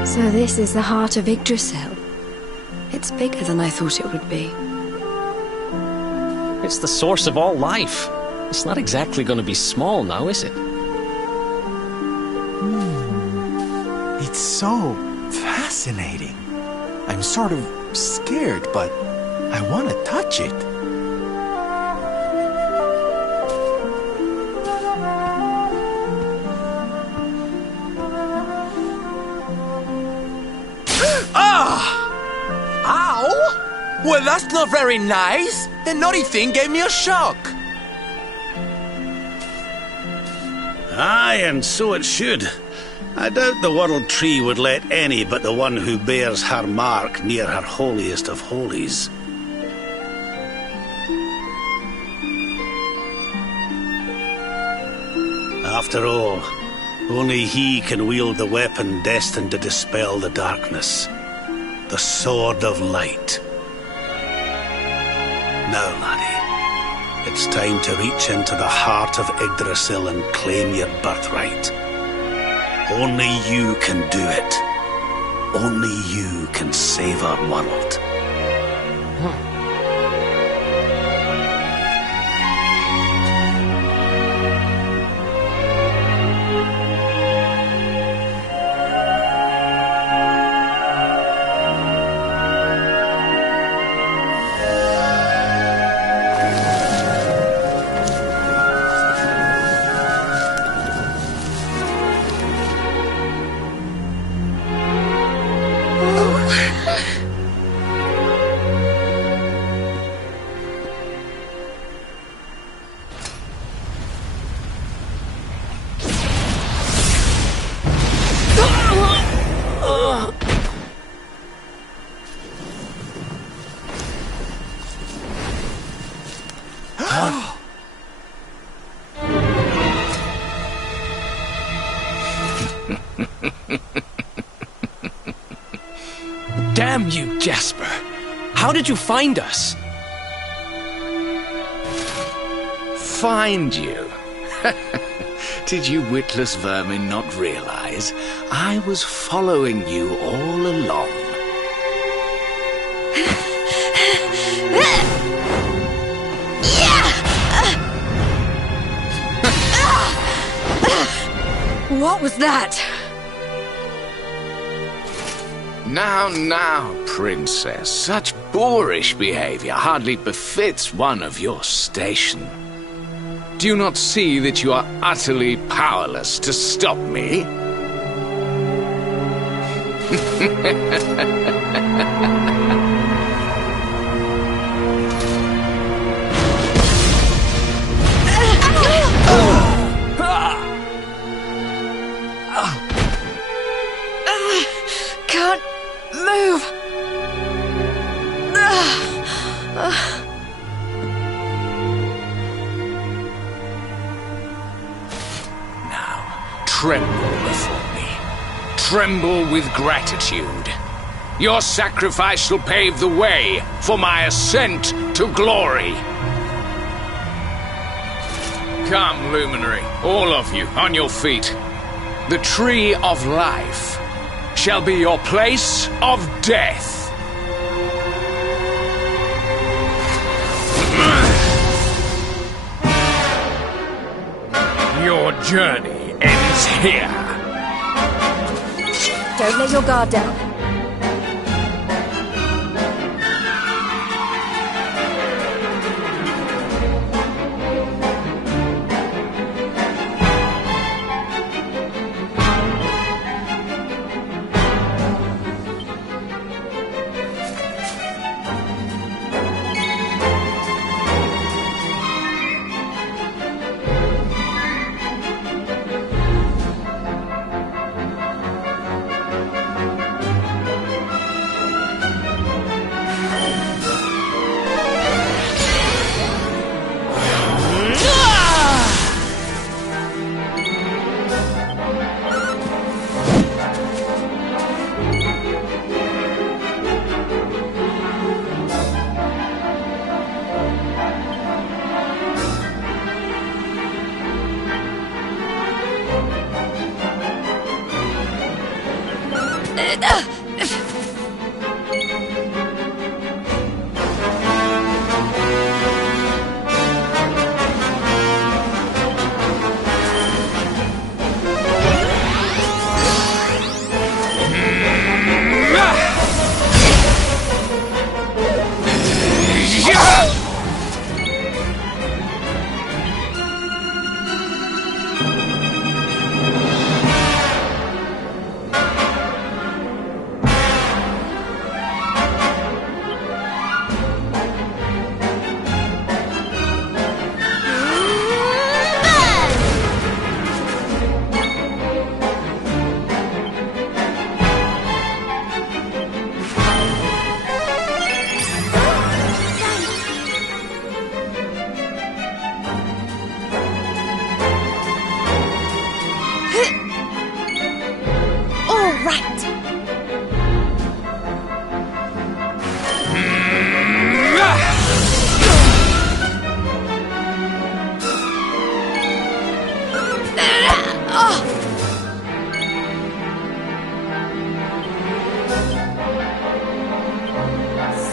So this is the heart of Yggdrasil. It's bigger than I thought it would be. It's the source of all life. It's not exactly going to be small now, is it? It's so fascinating. I'm sort of scared, but I want to touch it. Well, that's not very nice. The naughty thing gave me a shock. Aye, and so it should. I doubt the World Tree would let any but the one who bears her mark near her holiest of holies. After all, only he can wield the weapon destined to dispel the darkness. The Sword of Light. Now, laddie, it's time to reach into the heart of Yggdrasil and claim your birthright. Only you can do it. Only you can save our world. Damn you, Jasper! How did you find us? Find you? Did you witless vermin not realize I was following you all along? Yeah! What was that? Now, Princess. Such boorish behavior hardly befits one of your station. Do you not see that you are utterly powerless to stop me? Can't move. Now, tremble before me. Tremble with gratitude. Your sacrifice shall pave the way for my ascent to glory. Come, Luminary, all of you, on your feet. The Tree of Life shall be your place of death. Your journey ends here. Don't let your guard down.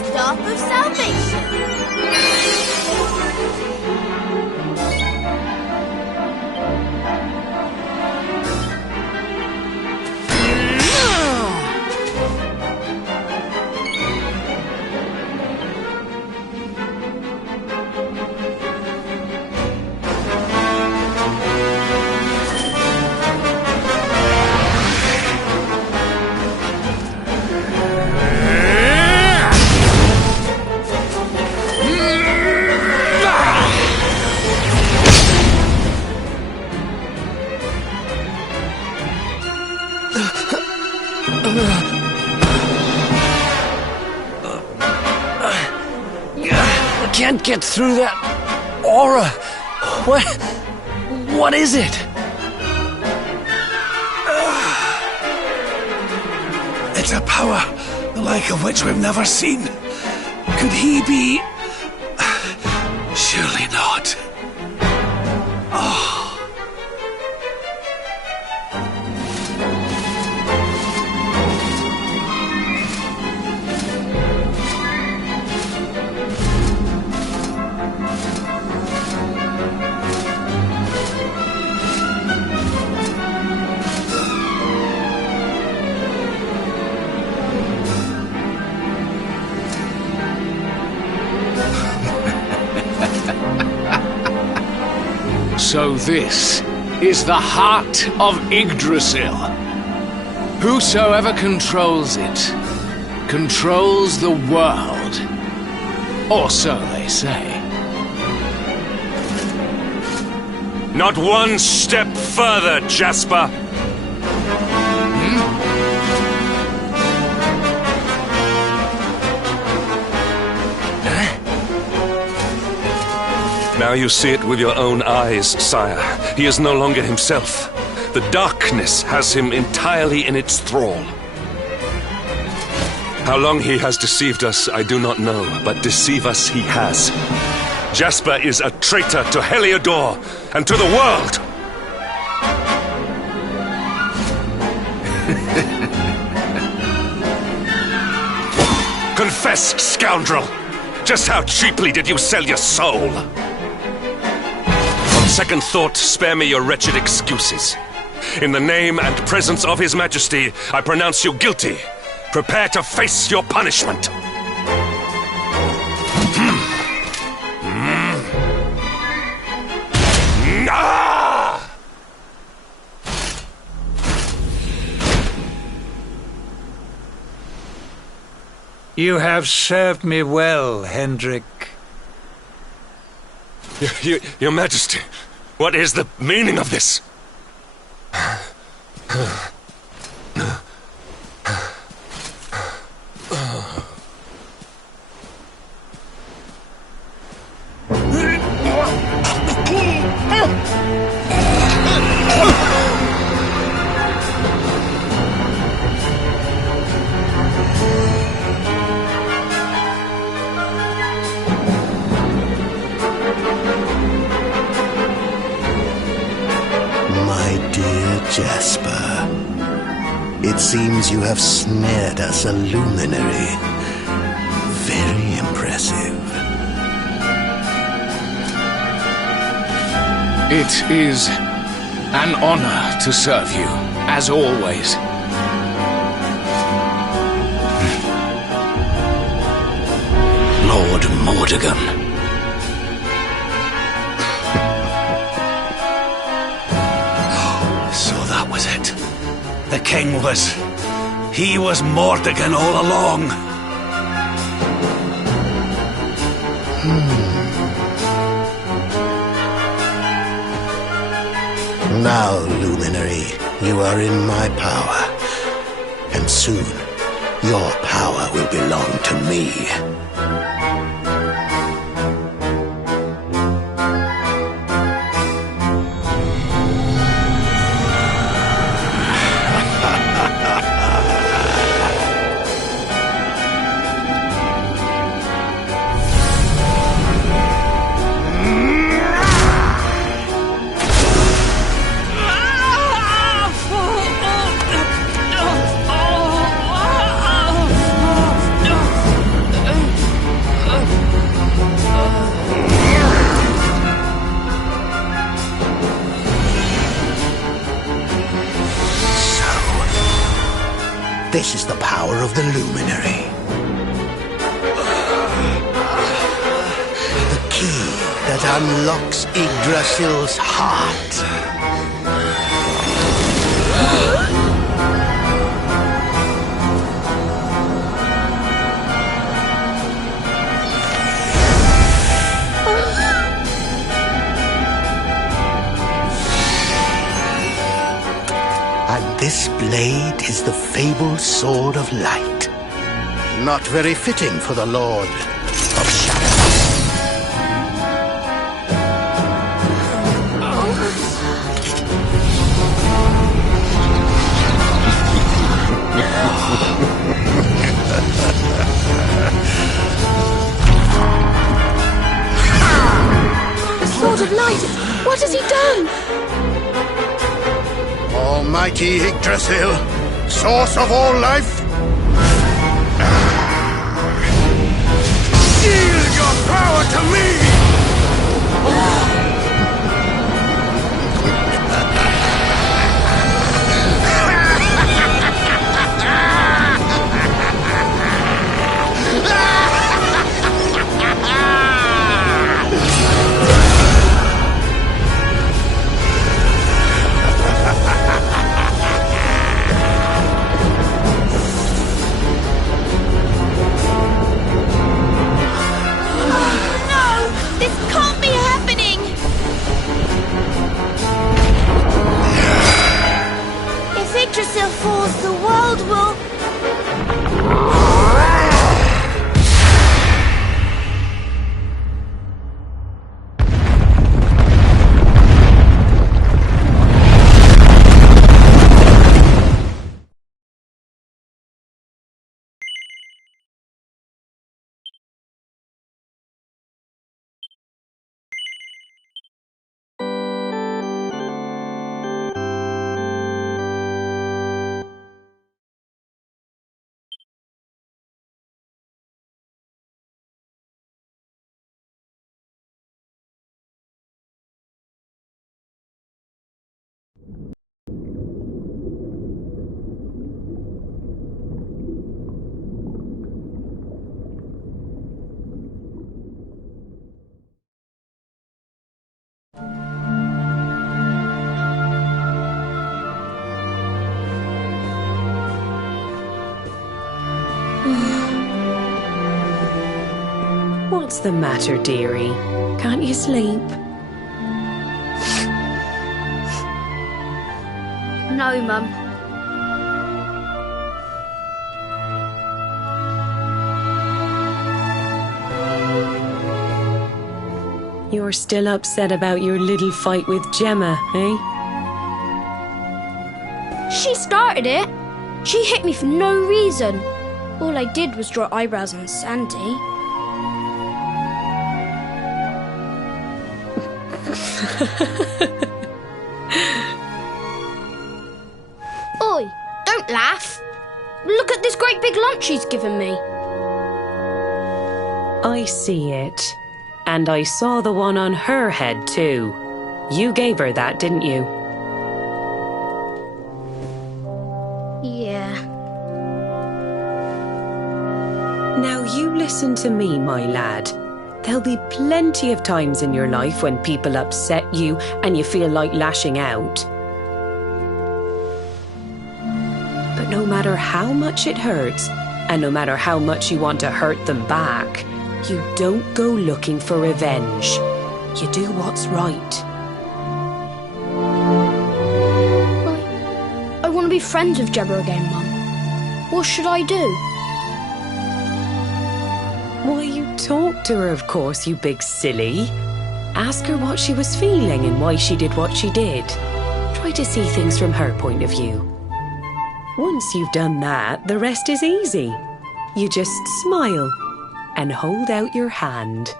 Staff of Salvation. I can't get through that aura. What is it? It's a power, the like of which we've never seen. Could he be... Surely not. Oh. So this is the heart of Yggdrasil. Whosoever controls it, controls the world. Or so they say. Not one step further, Jasper! Now you see it with your own eyes, sire. He is no longer himself. The darkness has him entirely in its thrall. How long he has deceived us, I do not know, but deceive us he has. Jasper is a traitor to Heliodor and to the world! Confess, scoundrel! Just how cheaply did you sell your soul? On second thought, spare me your wretched excuses. In the name and presence of His Majesty, I pronounce you guilty. Prepare to face your punishment. You have served me well, Hendrik. Your Majesty, what is the meaning of this? Jasper, it seems you have snared us a luminary. Very impressive. It is an honor to serve you, as always. Lord Mordegon. The king was... he was Mordegon all along. Now, Luminary, you are in my power. And soon, your power will belong to me. This is the power of the Luminary. The key that unlocks Yggdrasil's heart. This blade is the fabled Sword of Light. Not very fitting for the Lord of Shadows. The Sword of Light! What has he done? Almighty Yggdrasil, source of all life, yield your power to me! This can't be happening! If Yggdrasil falls, the world will... What's the matter, dearie? Can't you sleep? No, Mum. You're still upset about your little fight with Gemma, eh? She started it. She hit me for no reason. All I did was draw eyebrows on Sandy. Oi, don't laugh. Look at this great big lunch she's given me. I see it. And I saw the one on her head too. You gave her that, didn't you? Yeah. Now you listen to me, my lad. There'll be plenty of times in your life when people upset you and you feel like lashing out. But no matter how much it hurts, and no matter how much you want to hurt them back, you don't go looking for revenge. You do what's right. I want to be friends with Gemma again, Mum. What should I do? Why, you talk to her, of course, you big silly. Ask her what she was feeling and why she did what she did. Try to see things from her point of view. Once you've done that, the rest is easy. You just smile and hold out your hand.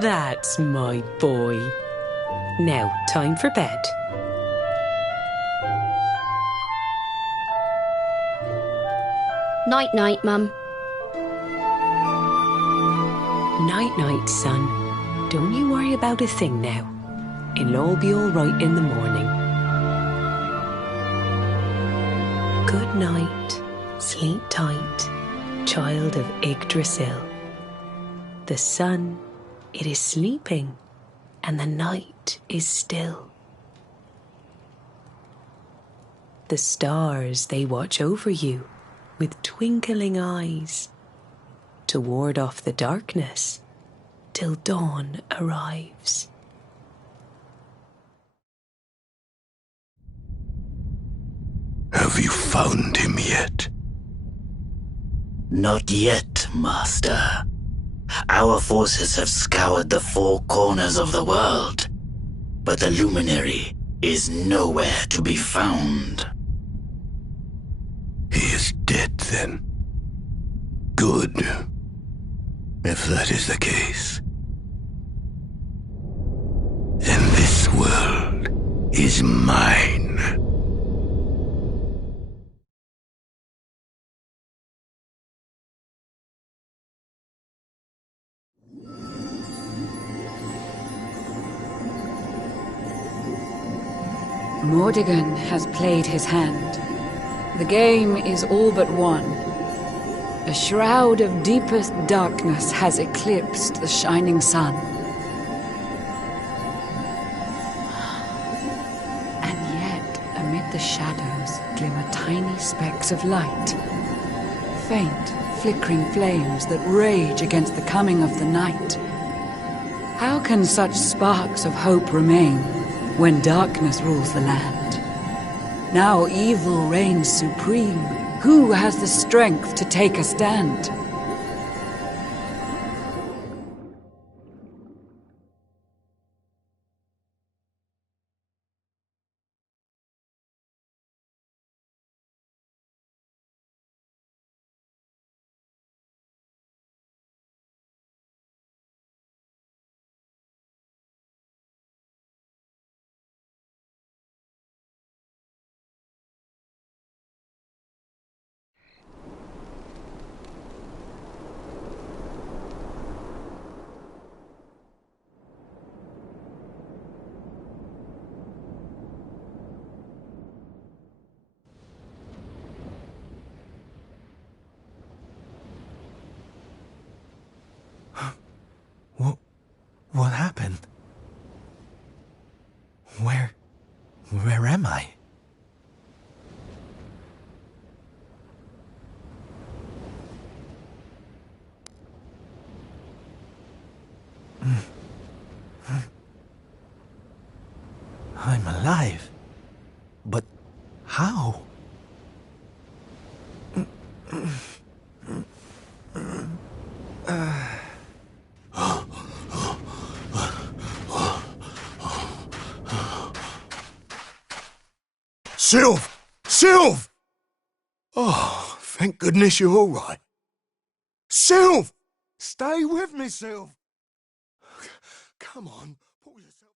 That's my boy. Now, time for bed. Night-night, Mum. Night-night, son. Don't you worry about a thing now. It'll all be all right in the morning. Good night. Sleep tight, child of Yggdrasil. The sun, it is sleeping, and the night is still. The stars, they watch over you with twinkling eyes to ward off the darkness till dawn arrives. Have you found him yet? Not yet, Master. Our forces have scoured the four corners of the world, but the luminary is nowhere to be found. He is dead, then. Good. If that is the case, then this world is mine. Mordigan has played his hand. The game is all but won. A shroud of deepest darkness has eclipsed the shining sun. And yet, amid the shadows, glimmer tiny specks of light. Faint, flickering flames that rage against the coming of the night. How can such sparks of hope remain when darkness rules the land? Now evil reigns supreme. Who has the strength to take a stand? What happened? Where am I? I'm alive. But how? Sylv! Sylv! Oh, thank goodness you're all right. Sylv! Stay with me, Sylv! Come on, pull yourself...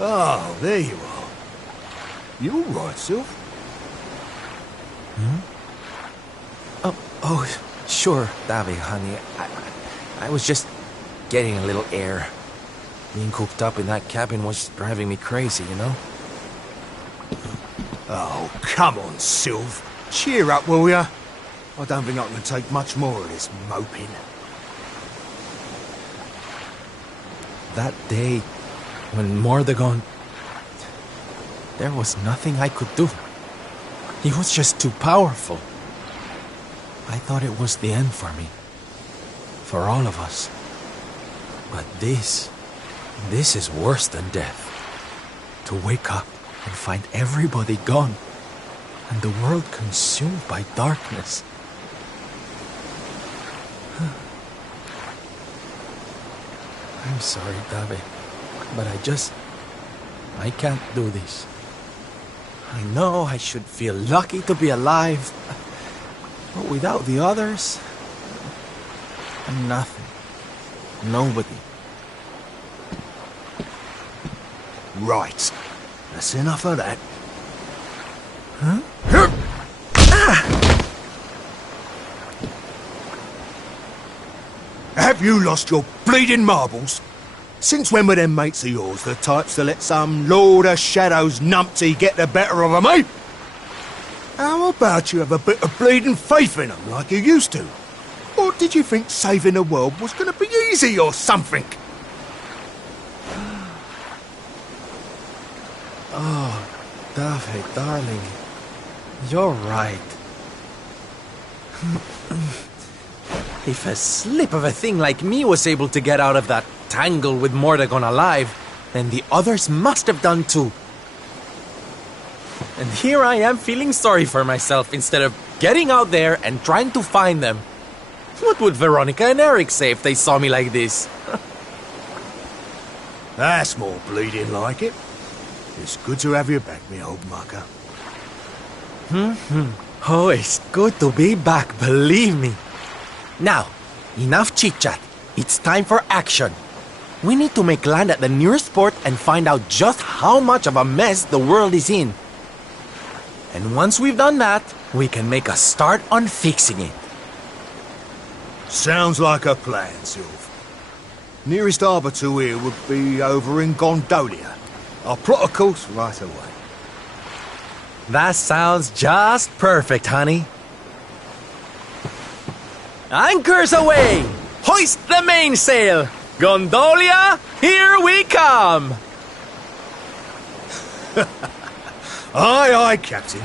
Oh, there you are. You all right, Sylv? Oh, sure, Davy, honey. I was just getting a little air. Being cooped up in that cabin was driving me crazy, you know? Oh, come on, Sylv. Cheer up, will ya? I don't think I can take much more of this moping. That day, when Mordegon... There was nothing I could do. He was just too powerful. I thought it was the end for me. For all of us. But this is worse than death. To wake up and find everybody gone, and the world consumed by darkness. I'm sorry, David, but I can't do this. I know I should feel lucky to be alive, but without the others, I'm nothing. Nobody. Right. That's enough of that. Huh? Have you lost your bleeding marbles? Since when were them mates of yours the types to let some Lord of Shadows numpty get the better of 'em, eh? How about you have a bit of bleeding faith in 'em like you used to? Or did you think saving the world was going to be easy or something? Oh, David, darling, you're right. If a slip of a thing like me was able to get out of that tangle with Mordegon alive, then the others must have done too. And here I am feeling sorry for myself instead of getting out there and trying to find them. What would Veronica and Eric say if they saw me like this? That's more bleeding like it. It's good to have you back, me old mucker. Oh, it's good to be back, believe me. Now, enough chit-chat. It's time for action. We need to make land at the nearest port and find out just how much of a mess the world is in. And once we've done that, we can make a start on fixing it. Sounds like a plan, Sylv. Nearest harbour to here would be over in Gondolia. I'll plot a course right away. That sounds just perfect, honey. Anchors away! Hoist the mainsail! Gondolia, here we come! Aye, aye, Captain.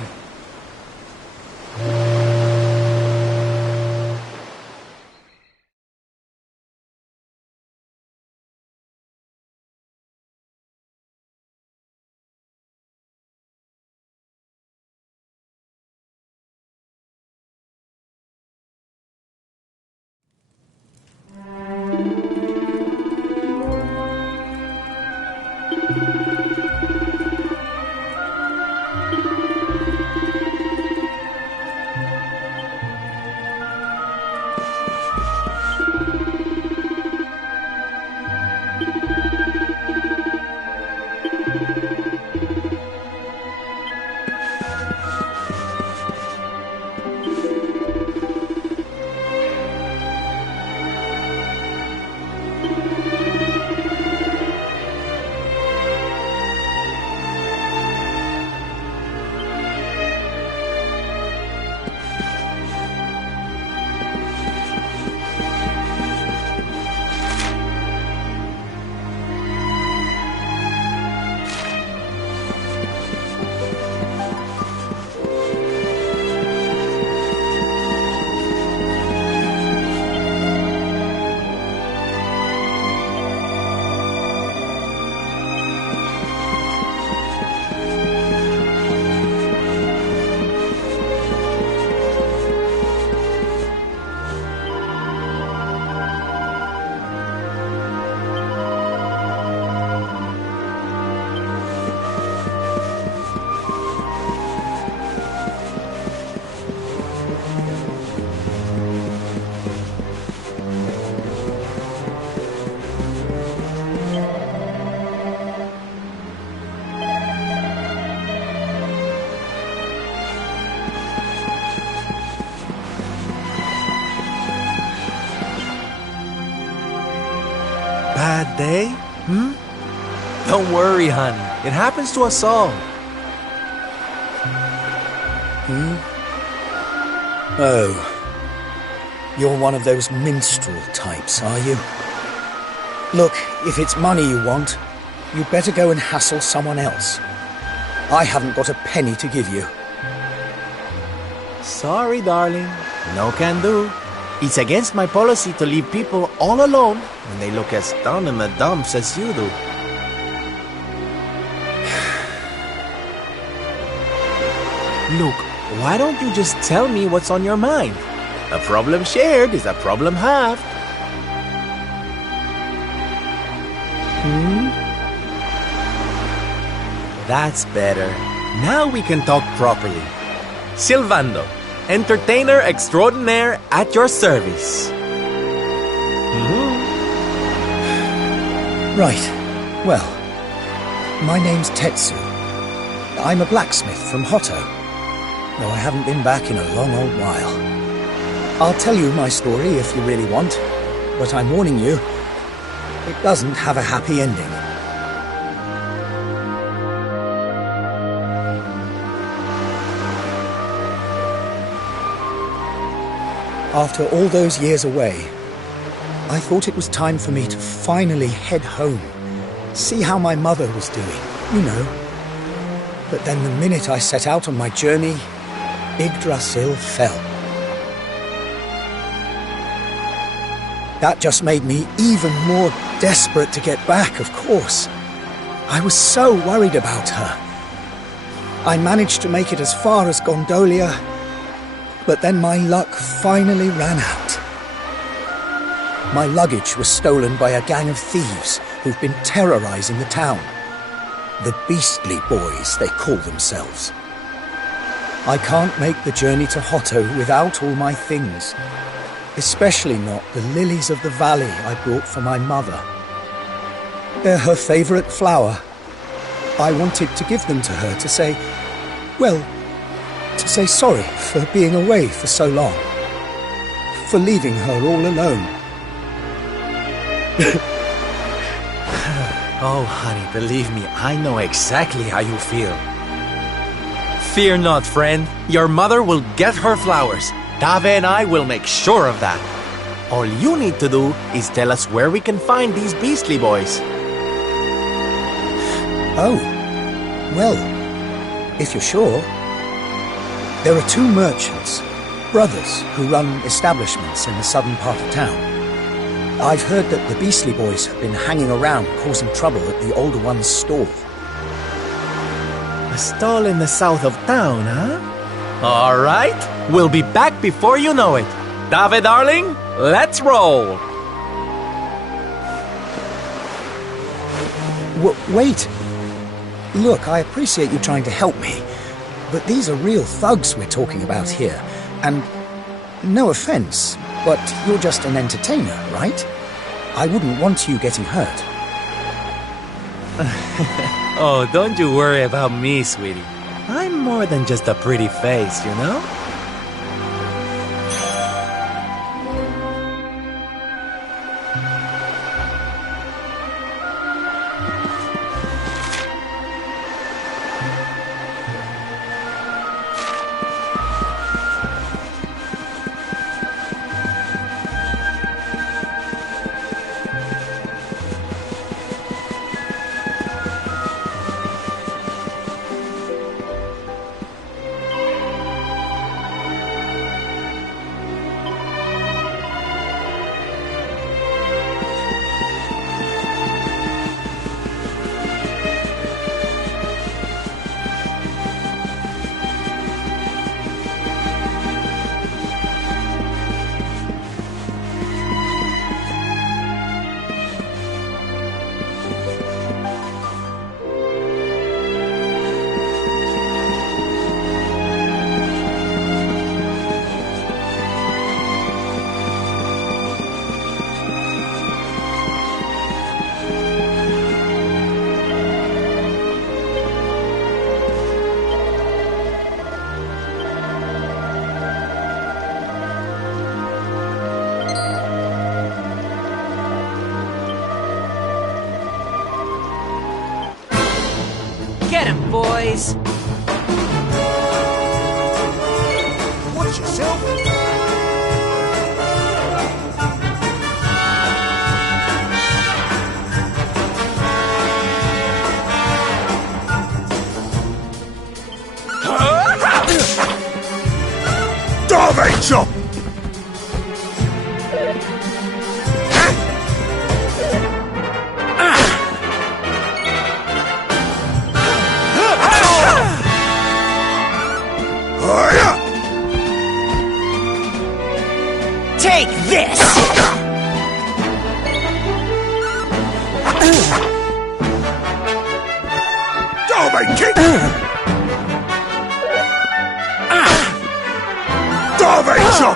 Bad day? Don't worry, honey. It happens to us all. Oh. You're one of those minstrel types, are you? Look, if it's money you want, you'd better go and hassle someone else. I haven't got a penny to give you. Sorry, darling. No can do. It's against my policy to leave people all alone when they look as down in the dumps as you do. Look, why don't you just tell me what's on your mind? A problem shared is a problem halved. That's better. Now we can talk properly. Silvando, entertainer extraordinaire at your service. Right. Well, my name's Tetsu. I'm a blacksmith from Hotto, though I haven't been back in a long old while. I'll tell you my story if you really want, but I'm warning you, it doesn't have a happy ending. After all those years away, I thought it was time for me to finally head home, see how my mother was doing, you know. But then the minute I set out on my journey, Yggdrasil fell. That just made me even more desperate to get back, of course. I was so worried about her. I managed to make it as far as Gondolia, but then my luck finally ran out. My luggage was stolen by a gang of thieves who've been terrorizing the town. The Beastly Boys, they call themselves. I can't make the journey to Hotto without all my things, especially not the lilies of the valley I brought for my mother. They're her favorite flower. I wanted to give them to her to say, well, to say sorry for being away for so long, for leaving her all alone. Oh, honey, believe me, I know exactly how you feel. Fear not, friend. Your mother will get her flowers. Dave and I will make sure of that. All you need to do is tell us where we can find these beastly boys. Oh, well, if you're sure. There are two merchants, brothers, who run establishments in the southern part of town. I've heard that the beastly boys have been hanging around causing trouble at the older one's stall. A stall in the south of town, huh? All right, we'll be back before you know it. David, darling, let's roll. Wait. Look, I appreciate you trying to help me, but these are real thugs we're talking about here. And no offense, but you're just an entertainer, right? I wouldn't want you getting hurt. Oh, don't you worry about me, sweetie. I'm more than just a pretty face, you know? Get him, boys! Watch yourself! Darvation! Take this! Darvation! Darvation!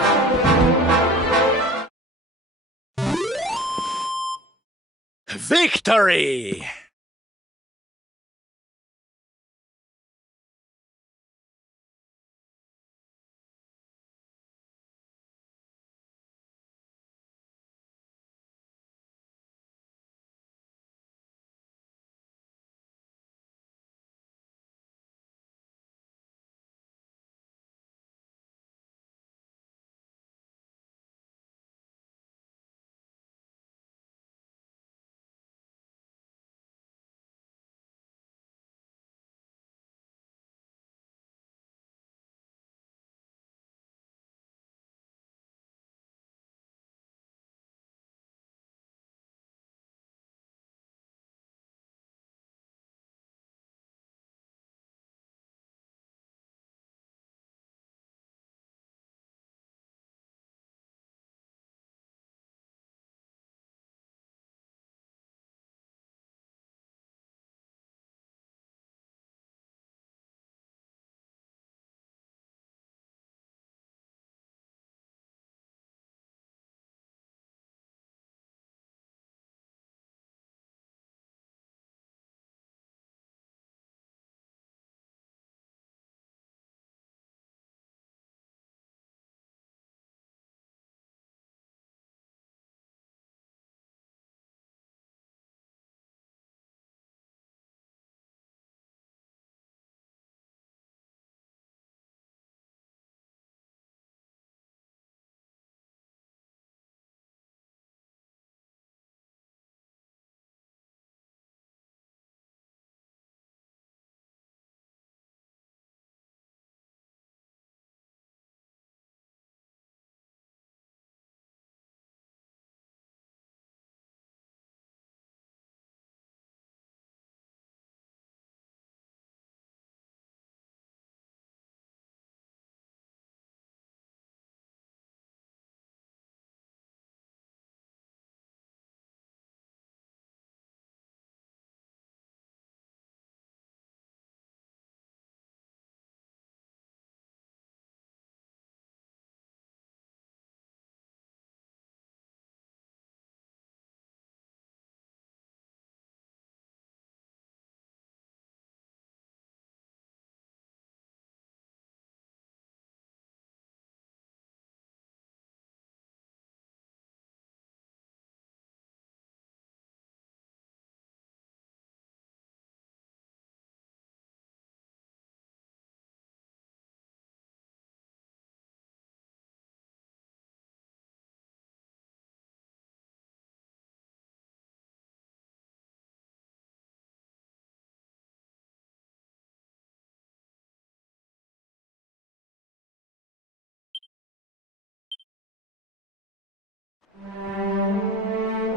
Victory!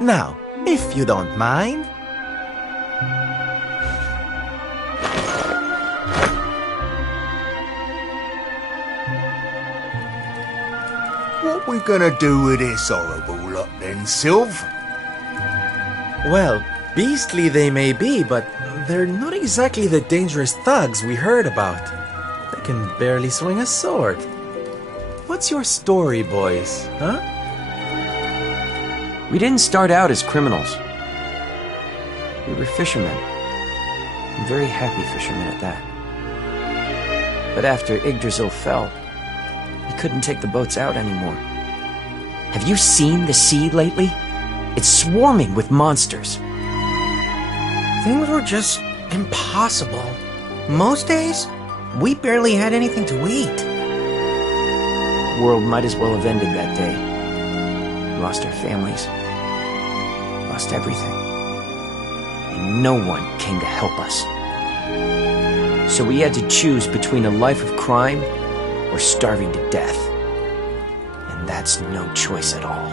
Now, if you don't mind. What we gonna do with this horrible lot then, Sylv? Well, beastly they may be, but they're not exactly the dangerous thugs we heard about. They can barely swing a sword. What's your story, boys, huh? We didn't start out as criminals. We were fishermen. And very happy fishermen at that. But after Yggdrasil fell, we couldn't take the boats out anymore. Have you seen the sea lately? It's swarming with monsters. Things were just impossible. Most days, we barely had anything to eat. The world might as well have ended that day. We lost our families. Lost everything. And no one came to help us. So we had to choose between a life of crime or starving to death. And that's no choice at all.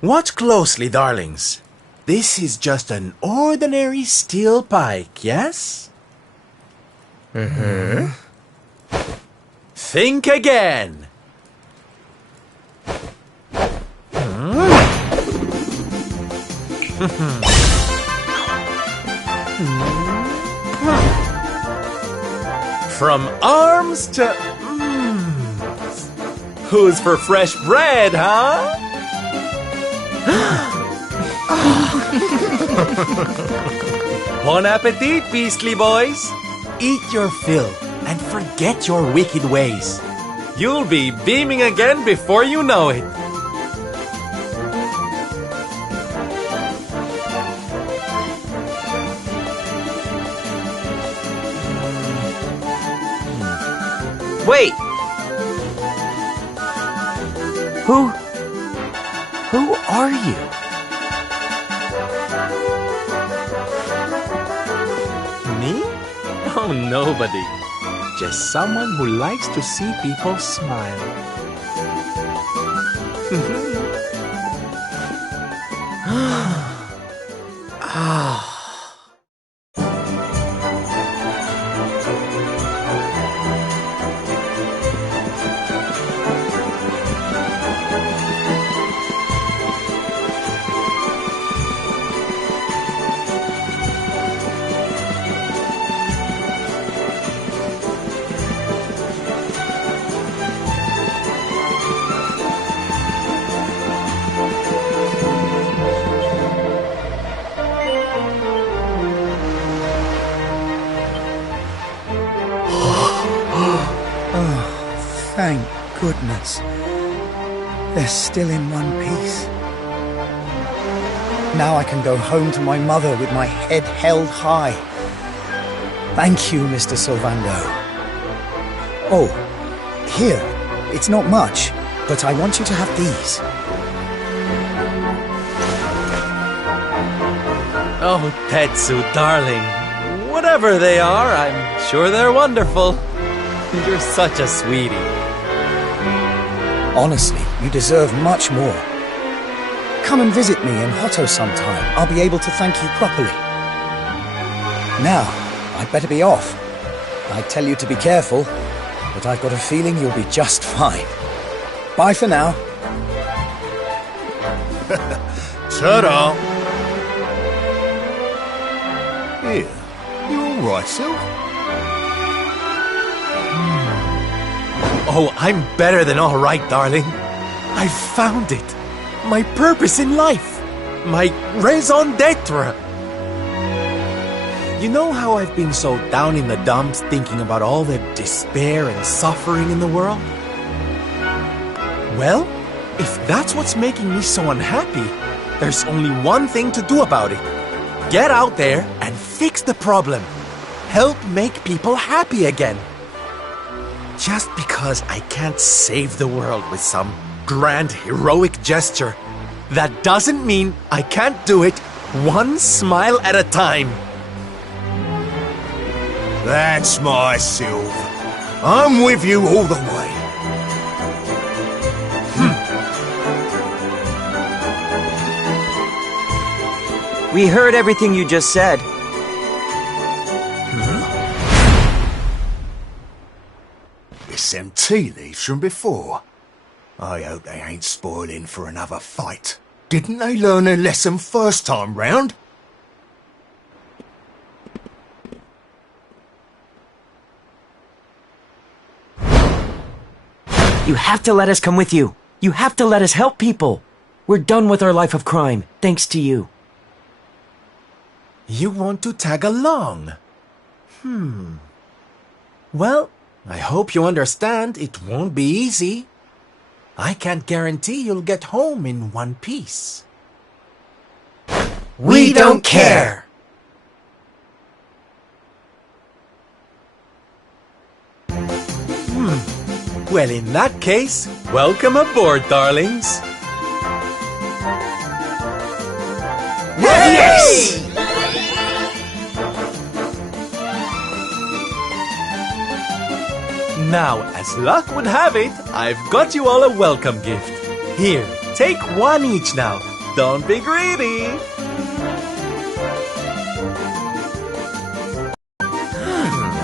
Watch closely, darlings. This is just an ordinary steel pike, yes? Mm-hmm. Think again. From arms to... Who's for fresh bread, huh? Bon appetit, beastly boys! Eat your fill and forget your wicked ways. You'll be beaming again before you know it. Wait! Who are you? Me? Oh, nobody. Just someone who likes to see people smile. Ah. Thank goodness. They're still in one piece. Now I can go home to my mother with my head held high. Thank you, Mr. Sylvando. Oh, here. It's not much, but I want you to have these. Oh, Tetsu, darling. Whatever they are, I'm sure they're wonderful. You're such a sweetie. Honestly, you deserve much more. Come and visit me in Hotto sometime. I'll be able to thank you properly. Now, I'd better be off. I tell you to be careful, but I've got a feeling you'll be just fine. Bye for now. Ta-da! Here, you all right, Sylv? Oh, I'm better than all right, darling. I found it. My purpose in life. My raison d'etre. You know how I've been so down in the dumps thinking about all the despair and suffering in the world? Well, if that's what's making me so unhappy, there's only one thing to do about it. Get out there and fix the problem. Help make people happy again. Just because I can't save the world with some grand heroic gesture, that doesn't mean I can't do it one smile at a time. That's my Sylv. I'm with you all the way. We heard everything you just said. It's them tea leaves from before. I hope they ain't spoiling for another fight. Didn't they learn their lesson first time round? You have to let us come with you. You have to let us help people. We're done with our life of crime, thanks to you. You want to tag along? Well, I hope you understand it won't be easy. I can't guarantee you'll get home in one piece. We don't care! Well, in that case, welcome aboard, darlings. Yes! Now, as luck would have it, I've got you all a welcome gift. Here, take one each now. Don't be greedy.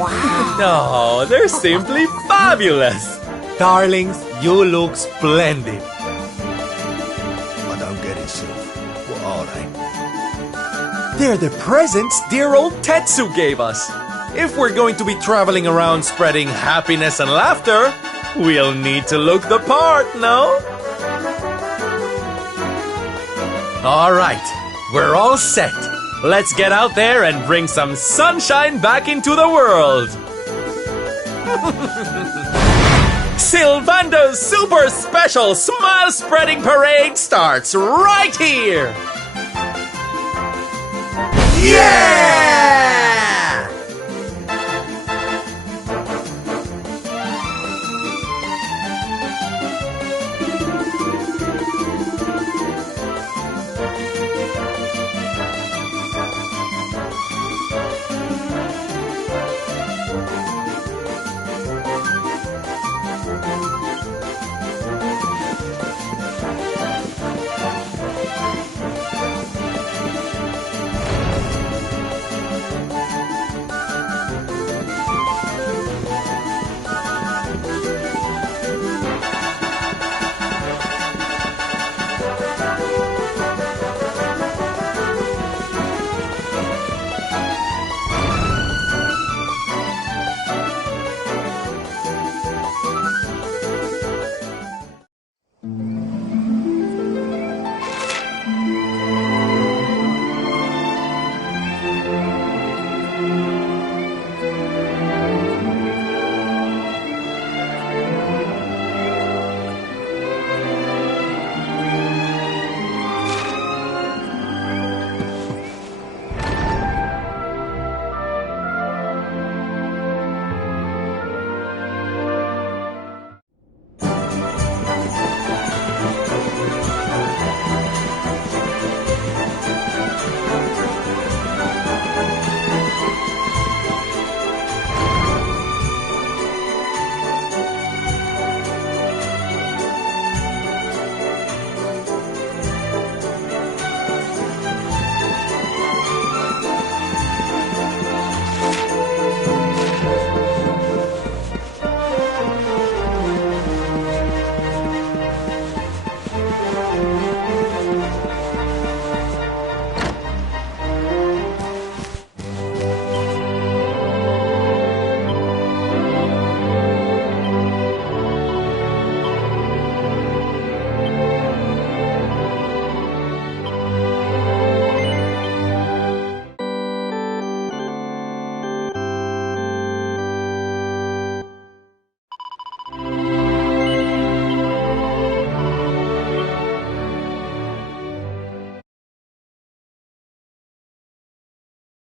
Wow! Oh, they're simply fabulous. Darlings, you look splendid. I don't get it, Sylph. What are they? They're the presents dear old Tetsu gave us. If we're going to be traveling around spreading happiness and laughter, we'll need to look the part, no? All right, we're all set. Let's get out there and bring some sunshine back into the world. Sylvando's super special smile spreading parade starts right here. Yeah!